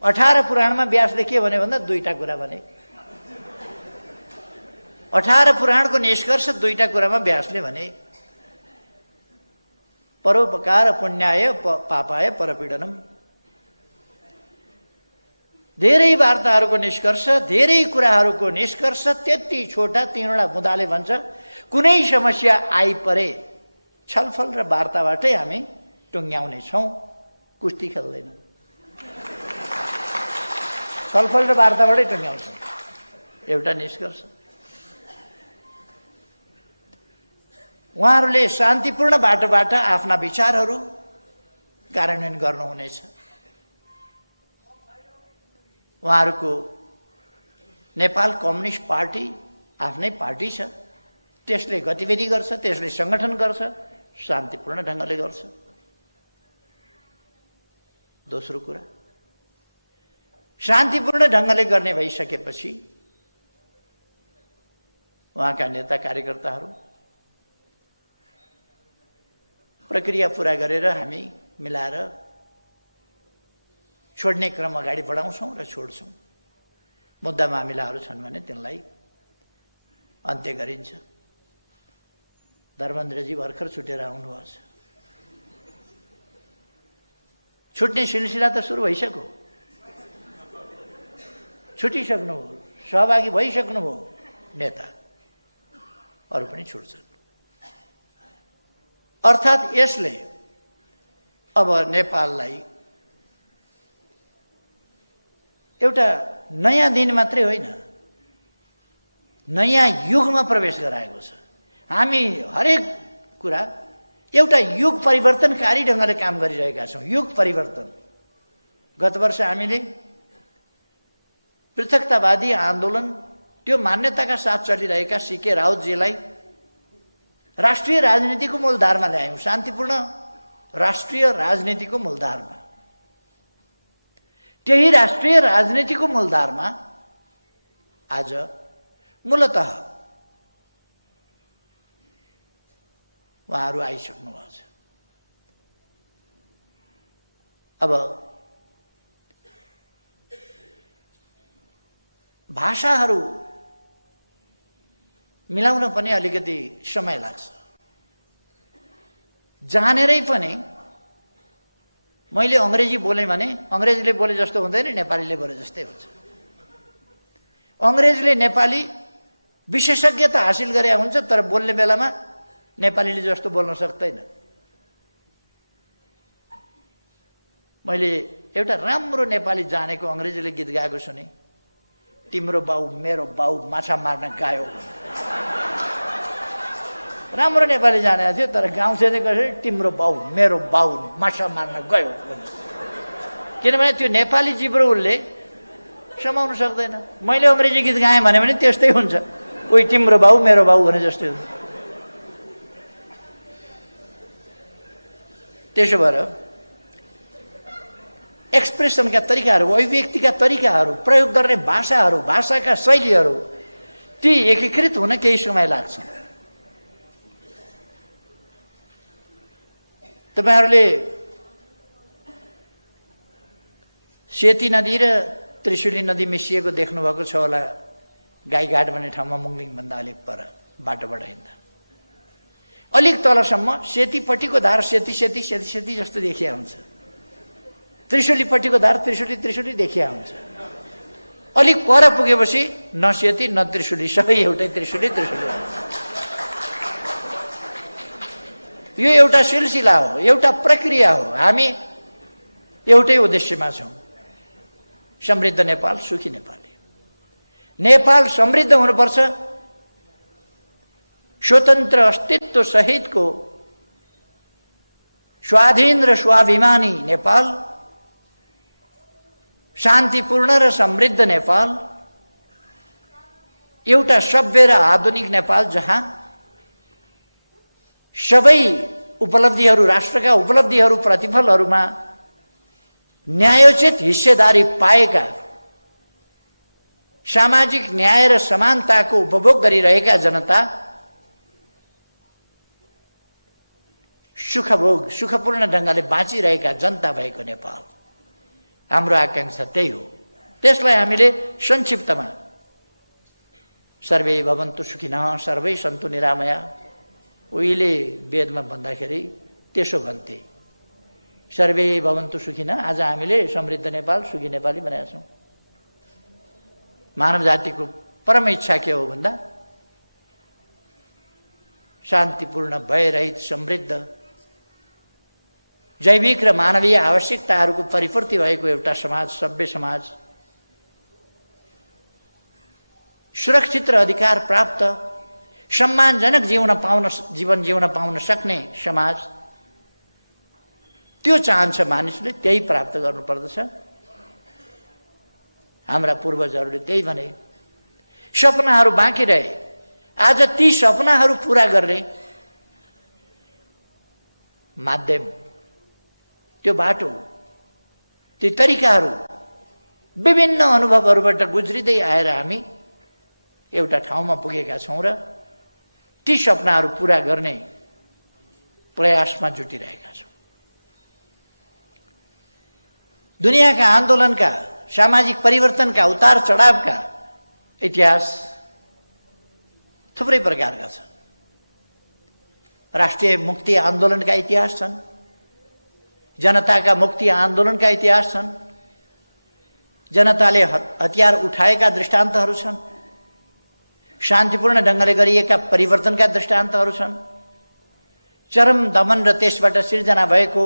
18 पुराणमा व्यासले के भन्यो भन्दा 2टा कुरा भने। 18 पुराणको निष्कर्ष 2टा कुरामा व्यासले भने, परोपकार पुण्याय पापाय परपीडनम। धेरै वार्ताहरूको निष्कर्ष, धेरै कुराहरूको निष्कर्ष त्यति छोटा 3वटा बुँदाले भन्छ। कुनै समस्या आइपरे छलफल र वार्ताबाटै हामी टुङ्ग्याउने छौँ, कुस्ती खेल्दैनौँ। छलफल र वार्ताबाटै टुङ्ग्याउँछौँ, एउटा निष्कर्ष। उहाँहरूले शान्तिपूर्ण बाटोबाट आफ्ना विचारहरू कार्यान्वयन गर्नुहुनेछ। उहाँहरूको नेपाल कम्युनिस्ट पार्टी आफ्नै पार्टी छ, त्यसले गतिविधि गर्छ, त्यसले सङ्गठन गर्छ, शान्तिपूर्ण ढङ्गले गर्छ। दोस्रो कुरा, शान्तिपूर्ण ढङ्गले गर्ने भइसकेपछि उहाँका नेता कार्यकर्ताहरू प्रक्रिया पुरा गरेर हामी मिलाएर छोड्ने क्रम अगाडि बढाउँछौँ र छोड्छौँ। मुद्दा मामिलाहरू छन् भने तिनलाई अन्त्य गरिन्छ। धर्मेन्द्रजी भर्खर छुटेर आउनुभएको छ। छुट्ने सिलसिला त सुरु भइसक्यो, छुटिसक्नुभयो, सहभागी भइसक्नुभयो नेता, अरू पनि छुट्छन्। अर्थात् यसले अब नेपाललाई एउटा नयाँ दिन मात्रै होइन, नयाँ युगमा प्रवेश गराएको छ। हामी हरेक कुरा एउटा युग परिवर्तनकारी ढङ्गले काम गरिरहेका छौँ। युग परिवर्तन। गत वर्ष हामीले पृथकतावादी आन्दोलन, त्यो मान्यताका साथ चलिरहेका सीके राउतजीलाई राष्ट्रिय राजनीतिको मूलधारमा ल्यायौँ, शान्तिपूर्ण राष्ट्रिय राजनीतिको मूलधारमा। त्यही राष्ट्रिय राजनीतिको मूलधारमा आज मूलतः उहाँहरू आइसक्नु भएको छ। अब भाषाहरू मिलाउन पनि अलिकति समय लाग्छ। जानेरै पनि मैले अङ्ग्रेजी बोलेँ भने अङ्ग्रेजीले बोले जस्तो हुँदैन, नेपालीले बोले जस्तै हुन्छ। अङ्ग्रेजले नेपाली विशेषज्ञता हासिल गरे हुन्छ, तर बोल्ने बेलामा नेपालीले जस्तो बोल्न सक्दैन। मैले एउटा राम्रो नेपाली जानेको अङ्ग्रेजीले गीत गाएको सुने, तिम्रो बाउ मेरो बाउ माछा मार्न गयो। राम्रो नेपाली जानेको थियो, तर गाउँछ चाहिँ कसरी तिम्रो बाउ मेरो बाउ माछा मार्न गयो। किनभने त्यो नेपाली जिब्रो उसले समाउन सक्दैन। मैले अङ्ग्रेजी गीत गाएँ भने पनि त्यस्तै हुन्छ, उही तिम्रो बाउ मेरो बाउ भने जस्तै हुन्छ। त्यसो भएर एक्सप्रेसनका तरिकाहरू, अभिव्यक्तिका तरिकाहरू, प्रयोग गर्ने भाषाहरू, भाषाका शैलीहरू ती एकीकृत हुन केही समय लाग्छ। तपाईहरूले सेती नदी र त्रिशुली नदी मिसिएको देख्नुभएको छ होला, गाईघाट भन्ने ठाउँमा मुङलिङभन्दा अलिक पर बाटोबाट हिँड्दा अलिक तलसम्म सेतीपट्टिको धार सेती सेती सेती सेती जस्तो देखिया हुन्छ, त्रिशुलीपट्टिको धार त्रिशुली त्रिशुली देखिया हुन्छ। अलिक पर पुगेपछि न सेती न त्रिशुली, सबै एउटै त्रिशुली त्रिशुली हुन्छ। यो एउटा सिलसिला हो, एउटा प्रक्रिया हो। हामी एउटै उद्देश्यमा छौँ, समृद्ध नेपाल, सुखी नेपाली। नेपाल समृद्ध हुनुपर्छ, स्वतन्त्र अस्तित्व सहितको स्वाधीन र स्वाभिमानी नेपाल, शान्तिपूर्ण र समृद्ध नेपाल, एउटा सभ्य र आधुनिक नेपाल जहाँ सबै उपलब्धिहरू, राष्ट्रका उपलब्धिहरू, प्रतिफलहरूमा न्यायोचित हिस्सेदारी पाएका, सामाजिक न्याय र समानताको उपभोग गरिरहेका जनता सुखपूर्ण ढङ्गले बाँचिरहेका जनता भएको नेपाल हाम्रो आकाङ्क्षा त्यही हो। त्यसलाई हामीले संक्षिप्तमा सर्वे भवन्तु सुखिनः सर्वै सन्तु निरामया, उहिले वेदमा भन्दाखेरि त्यसो भन्थे, सर्वे भवन्तु सुखिनः। आज हामीले समृद्ध नेपाल, सुखी नेपाली बनाएका छौँ। मानव जातिको परम इच्छा के हो भन्दा शान्तिपूर्ण, भयरहित, समृद्ध, जैविक र मानवीय आवश्यकताहरूको परिपूर्ति भएको एउटा समाज, सभ्य समाज, सुरक्षित र अधिकार प्राप्त, सम्मानजनक जीवन जिउन पाउन सक्ने समाज, त्यो चाहन्छ मानिसले, त्यही प्राप्त गर्नुपर्दछ। हाम्रा पूर्वजहरूले त्यही भने। सपनाहरू बाँकी रहे, आज ती सपनाहरू पुरा गर्ने माध्यम, त्यो बाटो, ती तरिकाहरू विभिन्न अनुभवहरूबाट गुज्रिँदै आएर हामी एउटा ठाउँमा पुगेका छौँ र ती सपनाहरू पुरा गर्ने प्रयासमा जुटिरहेका छौँ। दुनियाँका आन्दोलनका, सामाजिक परिवर्तनका, उतार चढावका इतिहास थुप्रै प्रकारका छन्। राष्ट्रिय मुक्ति आन्दोलनका इतिहास छन्, जनताका मुक्ति आन्दोलनका इतिहास छन्, जनताले हतियार उठाएका दृष्टान्तहरू छन्, शान्तिपूर्ण ढङ्गले गरिएका परिवर्तनका दृष्टान्तहरू छन्, चरम दमन र त्यसबाट सिर्जना भएको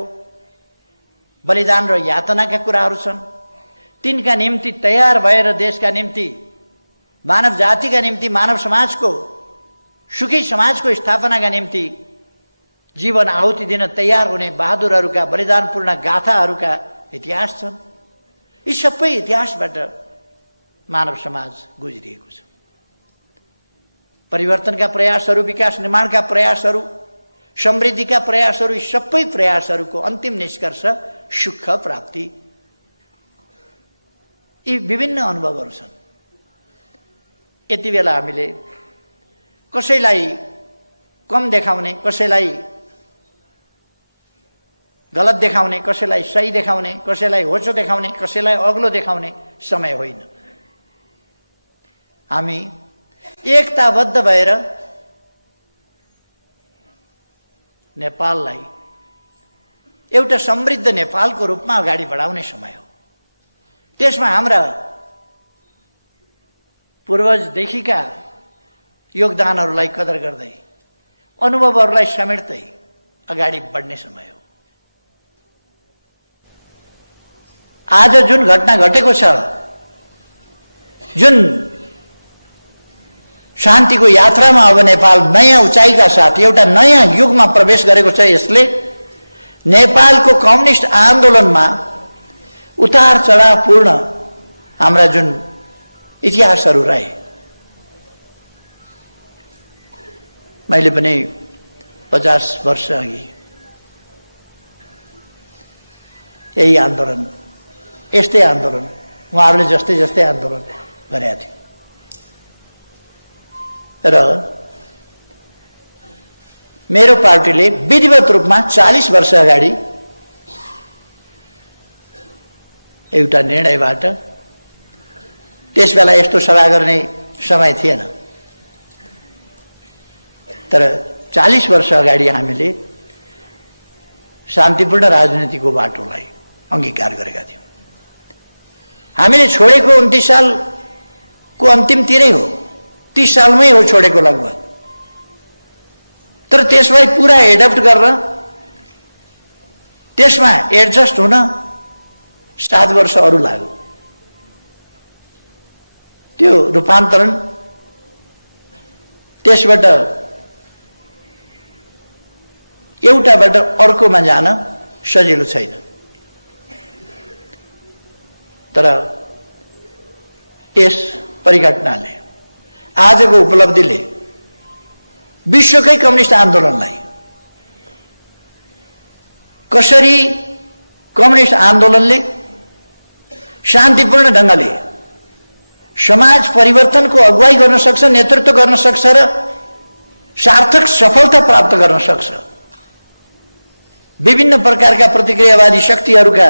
बलिदान र यातनाका कुराहरू छन्। तिनका निम्ति तयार भएर देशका निम्ति, मानव जातिका निम्ति, मानव समाजको, सुखी समाजको स्थापनाका निम्ति जीवन आहुति दिन तयार हुने बहादुरहरूका बलिदानपूर्ण गाथाहरूका इतिहास छन्। यी सबै इतिहासबाट मानव समाज गुज्रिएको छ। परिवर्तनका प्रयासहरू, विकास निर्माणका प्रयासहरू, समृद्धिका प्रयासहरू, यी सबै प्रयासहरूको अन्तिम निष्कर्ष सुख प्राप्ति। यी विभिन्न अनुभवहरू छन्। यति बेला हामीले कसैलाई कम देखाउने, कसैलाई गलत देखाउने, कसैलाई सही देखाउने, कसैलाई होचो देखाउने, कसैलाई अग्लो देखाउने समय होइन। हामी एकताबद्ध भएर नेपाललाई एउटा समृद्ध नेपालको रूपमा अगाडि बढाउने समय हो। त्यसमा हाम्रा पूर्वजदेखिका योगदानहरूलाई कदर गर्दै, अनुभवहरूलाई समेट्दै अगाडि बढ्ने समय हो। आज जुन घटना घटेको छ, जुन शान्तिको यात्रामा अब नेपाल नयाँ उचाइका साथ एउटा नयाँ युगमा प्रवेश गरेको छ, यसले नेपालको कम्युनिस्ट आन्दोलनमा उतार चढावपूर्ण हाम्रा जुन इतिहासहरू रहे, मैले पनि 50 वर्ष अघि यही आन्दोलन, यस्तै आन्दोलन, उहाँहरूले जस्तै जस्तै आन्दोलन गरेका थियो र मेरो पार्टीले विधिवत रूपमा 40 वर्ष अगाडि एउटा निर्णयबाट, त्यसबेला यस्तो सभा गर्ने समय थिएन, तर 40 वर्ष अगाडि हामीले शान्तिपूर्ण राजनीतिको बाटोलाई अङ्गीकार गरेका थियौँ। हामीले छोडेको 29 सालको अन्तिमतिरै हो, 30 सालमै हो छोडेको लगभग, तर त्यसलाई पुरा एडप्ट गर्न, त्यसमा एडजस्ट हुन 7 वर्ष अरू लाग्यो। त्यो रूपान्तरण, त्यसबाट एउटाबाट अर्कोमा जान सजिलो छैन। तर यस परिघटनाले, आजको उपलब्धिले विश्वकै कम्युनिस्ट आन्दोलनलाई कसरी कम्युनिस्ट आन्दोलनले शान्तिपूर्ण ढङ्गले समाज परिवर्तनको अगुवाई गर्न सक्छ, नेतृत्व गर्न सक्छ र सार्थक सफलता प्राप्त गर्न सक्छ। विभिन्न प्रकारका प्रतिक्रियावादी शक्तिहरूका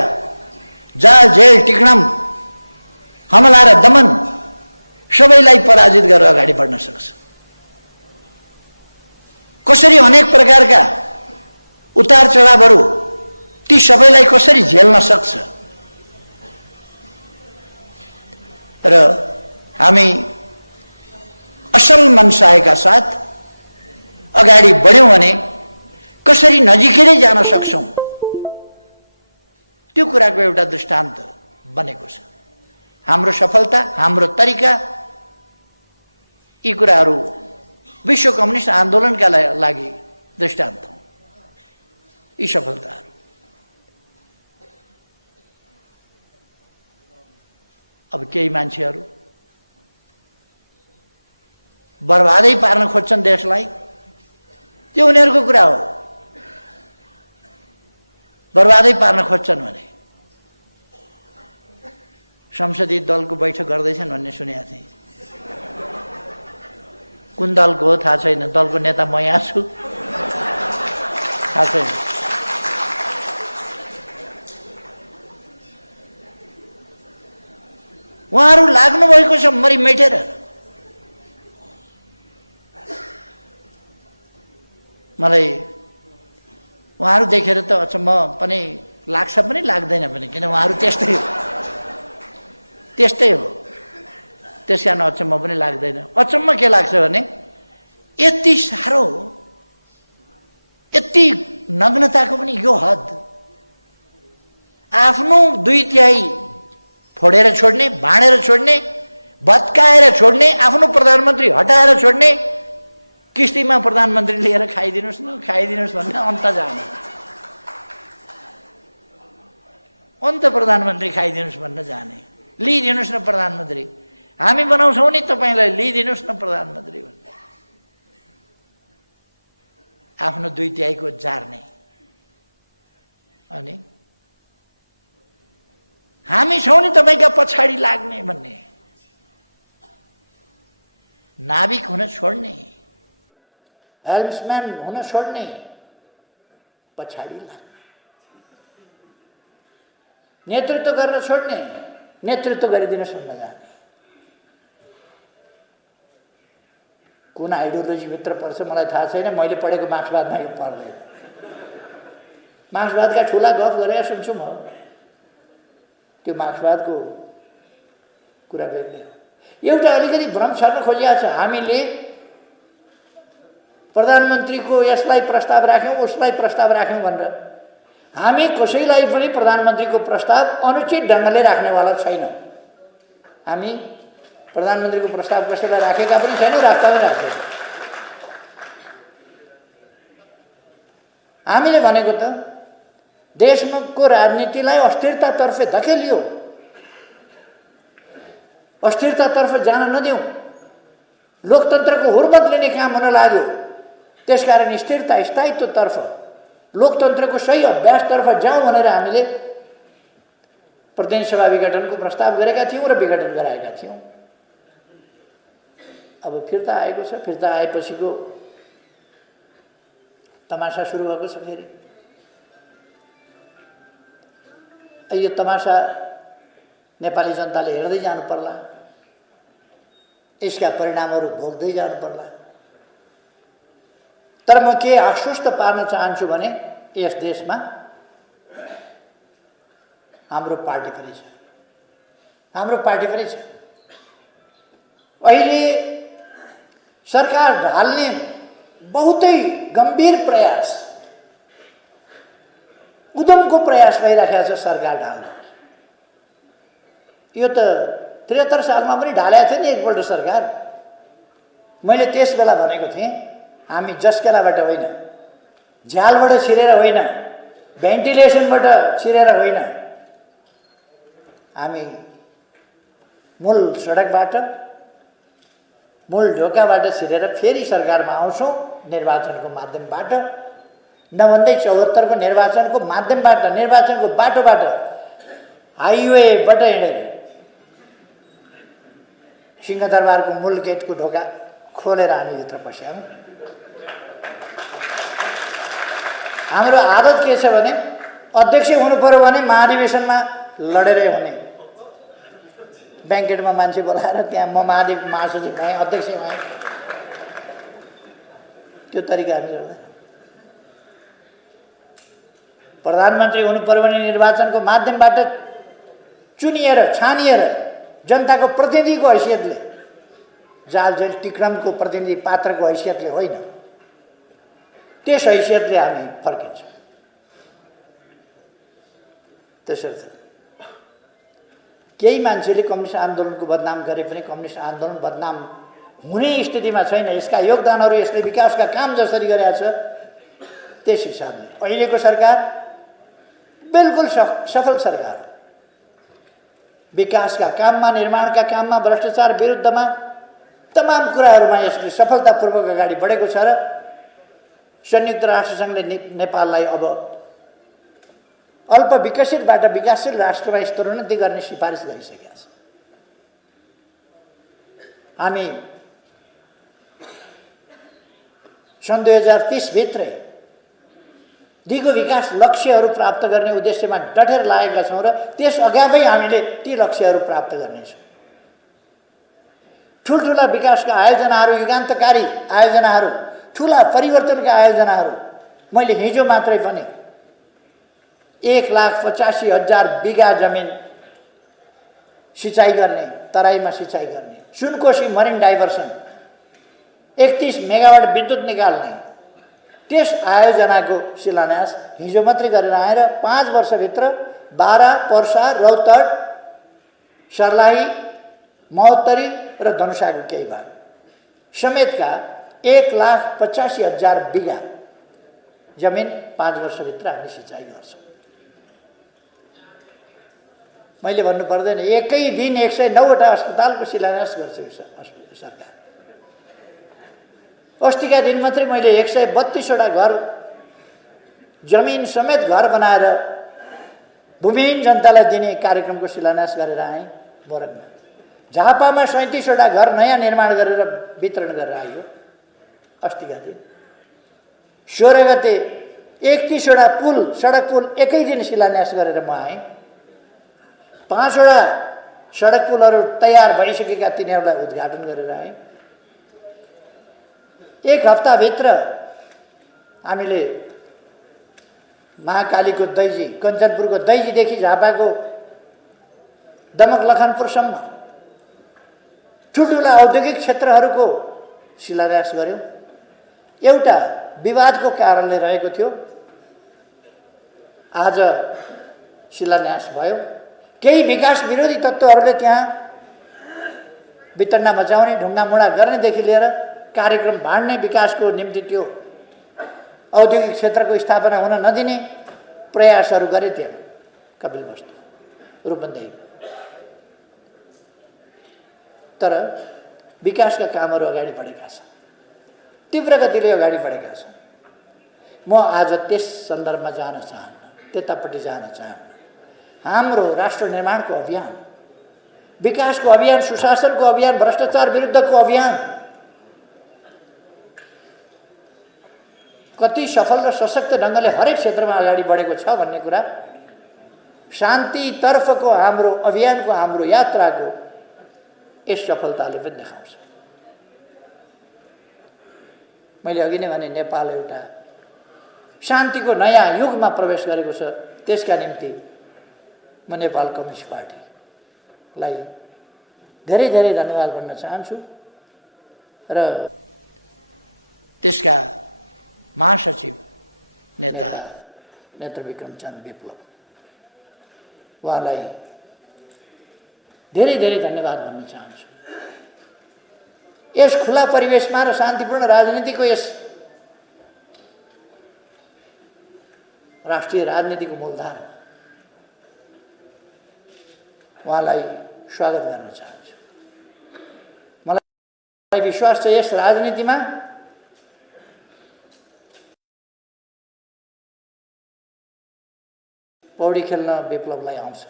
जाल, जेल, टिक्णम, हमला र दमन सबैलाई पराजित गरेर अगाडि बढ्न सक्छ। कसरी अनेक प्रकारका उतार चढावहरू, ती सबैलाई कसरी झेल्न सक्छ र हामी असल मनसायका साथ अगाडि बढ्यौँ भने कसरी नजिकै जान सक्छौँ, त्यो कुराको एउटा दृष्टान्त बनेको छ। हाम्रो सफलता, हाम्रो तरिका, यी कुराहरू विश्व कम्युनिस्ट आन्दोलनका लागि दृष्टान्त हुन्। यी सफलताहरू अब केही मान्छेहरू बर्बादै पार्न खोज्छन् देशलाई, त्यो उनीहरूको कुरा हो। बर्बादै पार्न खोज्छन् भने संसदीय दलको बैठक गर्दैछन् भन्ने सुनेको थिएँ। कुन दलको हो थाहा छैन, दलको नेता म यहाँ छु, थाहा छैन। उहाँहरू लाग्नुभएको छ मरिमेटेर। मलाई उहाँहरू देखेर त अचम्म पनि लाग्छ पनि लाग्दैन पनि, किन उहाँहरू त्यस्तै हो, त्यस्तै हो। त्यस कारण अचम्म पनि लाग्दैन। अचम्म के लाग्छ भने यति साह्रो, यति नग्नताको पनि यो हद, आफ्नो 2/3 फोडेर छोड्ने, बाँडेर छोड्ने, भत्काएर छोड्ने, आफ्नो प्रधानमन्त्री हटाएर छोड्ने, किस्तीमा प्रधानमन्त्री लिएर खाइदिनुहोस् न, खाइदिनुहोस् भन्ने अन्त जाने, अन्त प्रधानमन्त्री खाइदिनुहोस् भन्न जाने, लिइदिनुहोस् न प्रधानमन्त्री, हामी बनाउँछौँ नि तपाईँलाई, लिइदिनुहोस् न प्रधानमन्त्री भन्ने, आफ्नो 2/3 को जार्ने। अनि हामी छौँ नि तपाईँका पछाडि लाग्ने भन्ने, नाविक हुन छोड्ने, हेल्म्सम्यान हुन छोड्ने, पछाडि लाग्ने, नेतृत्व गर्न छोड्ने, नेतृत्व गरिदिनुहोस् भन्न जाने। कुन आइडियोलोजीभित्र पर्छ मलाई थाहा छैन, मैले पढेको मार्क्सवादमा यो पर्दैन। मार्क्सवादका ठुला गफ गरेर सुन्छु म, त्यो मार्क्सवादको कुरा बेग्लै हो। एउटा अलिकति भ्रम छर्न खोजिएको छ, हामीले प्रधानमन्त्रीको यसलाई प्रस्ताव राख्यौँ उसलाई प्रस्ताव राख्यौँ भनेर। हामी कसैलाई पनि प्रधानमन्त्रीको प्रस्ताव अनुचित ढङ्गले राख्नेवाला छैनौँ। हामी प्रधानमन्त्रीको प्रस्ताव कसैलाई राखेका पनि छैनौँ, राख्दा पनि राख्दैनौँ। हामीले भनेको त देशको राजनीतिलाई अस्थिरतातर्फ धकेलियो, अस्थिरतातर्फ जान नदिउँ, लोकतन्त्रको हुर्मत लिने काम हुन लाग्यो। त्यसकारण स्थिरता स्थायित्वतर्फ, लोकतन्त्रको सही अभ्यासतर्फ जाउँ भनेर हामीले प्रतिनिधि सभा विघटनको प्रस्ताव गरेका थियौँ र विघटन गराएका थियौँ। अब फिर्ता आएको छ, फिर्ता आएपछिको तमासा सुरु भएको छ। फेरि यो तमासा नेपाली जनताले हेर्दै जानु पर्ला, यसका परिणामहरू भोग्दै जानु पर्ला। तर म के आश्वस्त पार्न चाहन्छु भने यस देशमा हाम्रो पार्टी पनि छ, हाम्रो पार्टी पनि छ। अहिले सरकार ढाल्ने बहुतै गम्भीर प्रयास, उद्यमको प्रयास भइरहेको छ सरकार ढाल्न। यो त 73 सालमा पनि ढालेको थियो नि एकपल्ट सरकार। मैले त्यस बेला भनेको थिएँ, हामी जस्केलाबाट होइन, झ्यालबाट छिरेर होइन, भेन्टिलेसनबाट छिरेर होइन, हामी मूल सडकबाट, मूल ढोकाबाट छिरेर फेरि सरकारमा आउँछौँ निर्वाचनको माध्यमबाट, नभन्दै 74 को निर्वाचनको माध्यमबाट, निर्वाचनको बाटोबाट, हाइवेबाट हिँडेर सिंहदरबारको मूल गेटको ढोका खोलेर हामी भित्र पस्यौँ। हाम्रो आदत के छ भने अध्यक्ष हुनु पर्यो भने महाधिवेशनमा लडेरै हुने। ब्याङ्केटमा मान्छे बोलाएर त्यहाँ म महासचिव भएँ, अध्यक्ष भएँ, त्यो तरिका हामी गर्दैन। प्रधानमन्त्री हुनु पर्यो भने निर्वाचनको माध्यमबाट चुनिएर छानिएर जनताको प्रतिनिधिको हैसियतले, जाल जेल टिक्रमको प्रतिनिधि पात्रको हैसियतले होइन, त्यस हैसियतले हामी फर्किन्छौँ। त्यसर्थ केही मान्छेले कम्युनिस्ट आन्दोलनको बदनाम गरे पनि कम्युनिस्ट आन्दोलन बदनाम हुने स्थितिमा छैन। यसका योगदानहरू, यसले विकासका काम जसरी गरेका छ त्यस हिसाबले अहिलेको सरकार बिल्कुल सफल सरकार हो। विकासका काममा, निर्माणका काममा, भ्रष्टाचार विरुद्धमा तमाम कुराहरूमा यसले सफलतापूर्वक अगाडि बढेको छ र संयुक्त राष्ट्रसङ्घले नेपाललाई अब अल्प विकसितबाट विकासशील राष्ट्रमा स्तरोन्नति गर्ने सिफारिस गरिसकेका छ। हामी सन् 2030 भित्रै दिगो विकास लक्ष्यहरू प्राप्त गर्ने उद्देश्यमा डटेर लागेका छौँ र त्यस अगावै हामीले ती लक्ष्यहरू प्राप्त गर्नेछौँ। ठुल्ठुला विकासका आयोजनाहरू, युगान्तकारी आयोजनाहरू, ठुला परिवर्तनका आयोजनाहरू, मैले हिजो मात्रै पनि 1,85,000 बिघा जमिन सिँचाइ गर्ने, तराईमा सिँचाइ गर्ने, सुनकोशी मरिन डाइभर्सन, 31 मेगावाट विद्युत निकाल्ने, त्यस आयोजनाको शिलान्यास हिजो मात्रै गरेर आएर 5 वर्षभित्र बारा, पर्सा, रौतहट, सर्लाही, महोत्तरी र धनुषाको केही भाग समेतका 1,85,000 बिघा जमिन 5 वर्षभित्र हामी सिँचाइ गर्छौँ। मैले भन्नु पर्दैन, एकै दिन 109वटा अस्पतालको शिलान्यास गर्छ सरकार। अस्तिका दिन मात्रै मैले 132वटा घर, जमिन समेत घर बनाएर भूमिहीन जनतालाई दिने कार्यक्रमको शिलान्यास गरेर आएँ मोरङमा। झापामा 37वटा घर नयाँ निर्माण गरेर वितरण गरेर आयो अस्तिका दिन। 16 गते 31वटा पुल, सडक पुल एकै दिन शिलान्यास गरेर म आएँ। 5वटा सडक पुलहरू तयार भइसकेका, तिनीहरूलाई उद्घाटन गरेर आएँ। एक हप्ताभित्र हामीले महाकालीको दैजी, कञ्चनपुरको दैजीदेखि झापाको दमक लखनपुरसम्म ठुल्ठुला औद्योगिक क्षेत्रहरूको शिलान्यास गर्यौँ। एउटा विवादको कारणले रहेको थियो, आज शिलान्यास भयो। केही विकास विरोधी तत्त्वहरूले त्यहाँ वितण्डा मचाउने, ढुङ्गामुढा गर्नेदेखि लिएर कार्यक्रम भाँड्ने, विकासको निम्ति त्यो औद्योगिक क्षेत्रको स्थापना हुन नदिने प्रयासहरू गरे त्यहाँ कपिलवस्तु, रूपन्देही। तर विकासका कामहरू अगाडि बढेका छन्, तीव्र गतिले अगाडि बढेका छन्। म आज त्यस सन्दर्भमा जान चाहन्न, त्यतापट्टि जान चाहन्न। हाम्रो राष्ट्र निर्माणको अभियान, विकासको अभियान, सुशासनको अभियान, भ्रष्टाचार विरुद्धको अभियान कति सफल र सशक्त ढङ्गले हरेक क्षेत्रमा अगाडि बढेको छ भन्ने कुरा शान्तितर्फको हाम्रो अभियानको, हाम्रो यात्राको यस सफलताले पनि देखाउँछ। मैले अघि नै भने नेपाल एउटा शान्तिको नयाँ युगमा प्रवेश गरेको छ। त्यसका निम्ति म नेपाल कम्युनिस्ट पार्टीलाई धेरै धेरै धन्यवाद भन्न चाहन्छु र त्यसका महासचिव नेता नेत्रविक्रम चन्द्र विप्लव उहाँलाई धेरै धेरै धन्यवाद भन्न चाहन्छु। यस खुला परिवेशमा र शान्तिपूर्ण राजनीतिको यस राष्ट्रिय राजनीतिको मूलधारमा उहाँलाई स्वागत गर्न चाहन्छु। मलाई विश्वास छ यस राजनीतिमा पौडी खेल्न विप्लवलाई आउँछ।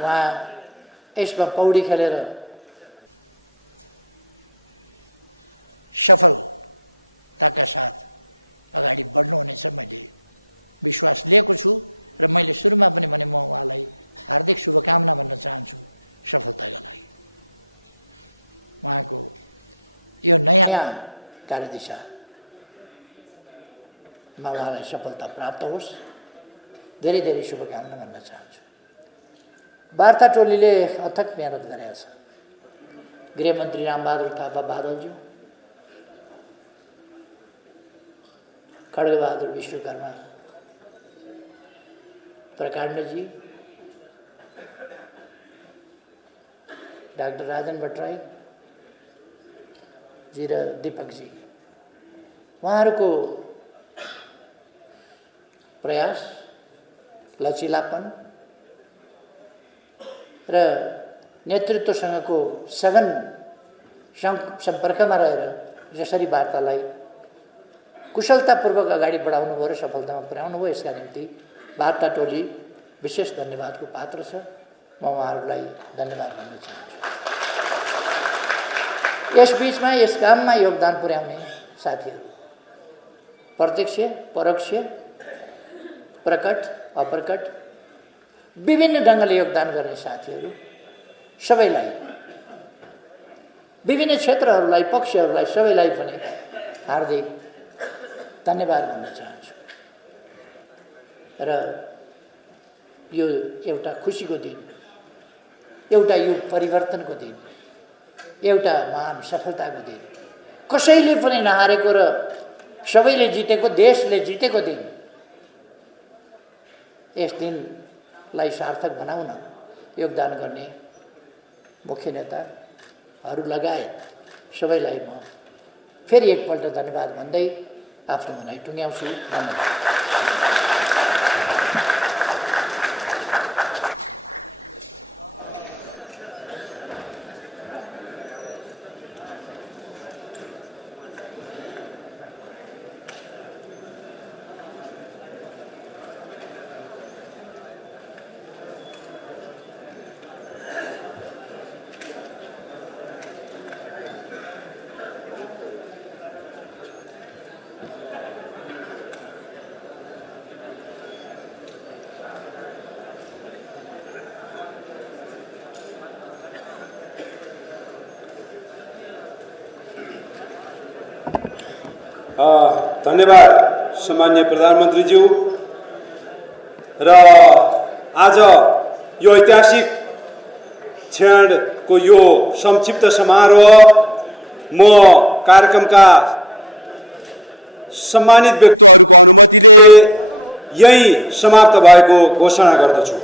उहाँ यसमा पौडी खेलेर सफलताका साथ अगाडि बढ्नुहुनेछ मैले विश्वास लिएको छु र मैले सुरुमा पनि भने म उहाँलाई हार्दिक शुभकामना भन्न चाहन्छु सफलताका लागि। उहाँको यो नयाँ कार्यदिशामा उहाँलाई सफलता प्राप्त होस्, धेरै धेरै शुभकामना भन्न चाहन्छु। वार्ता टोलीले अथक मेहनत गरेका छ। गृहमन्त्री रामबहादुर थापा बादलज्यू, खड्गबहादुर विश्वकर्मा प्रकाण्डजी, डाक्टर राजन भट्टराई जी र दीपकजी, उहाँहरूको प्रयास, लचिलापन र नेतृत्वसँगको सघन सम्पर्कमा रहेर जसरी वार्तालाई कुशलतापूर्वक अगाडि बढाउनु भयो र सफलतामा पुर्याउनु भयो, यसका निम्ति वार्ता टोली विशेष धन्यवादको पात्र छ। म उहाँहरूलाई धन्यवाद भन्न चाहन्छु। यस बीचमा यस काममा योगदान पुर्याउने साथीहरू, प्रत्यक्ष परोक्ष प्रकट अप्रकट विभिन्न ढङ्गले योगदान गर्ने साथीहरू सबैलाई, विभिन्न क्षेत्रहरूलाई, पक्षहरूलाई, सबैलाई पनि हार्दिक धन्यवाद भन्न चाहन्छु। र यो एउटा खुसीको दिन, एउटा युग परिवर्तनको दिन, एउटा महान सफलताको दिन, कसैले पनि नहारेको र सबैले जितेको, देशले जितेको दिन। यस दिनलाई सार्थक बनाउन योगदान गर्ने मुख्य नेताहरू लगायत सबैलाई म फेरि एकपल्ट धन्यवाद भन्दै आफ्नो भनाइ टुङ्ग्याउँछु। धन्यवाद। धन्यवाद सम्माननीय प्रधानमन्त्रीज्यू। र आज यो ऐतिहासिक क्षणको यो संक्षिप्त समारोह म कार्यक्रमका सम्मानित व्यक्तित्वहरूको अनुमतिले यही समाप्त भएको घोषणा गर्दछु।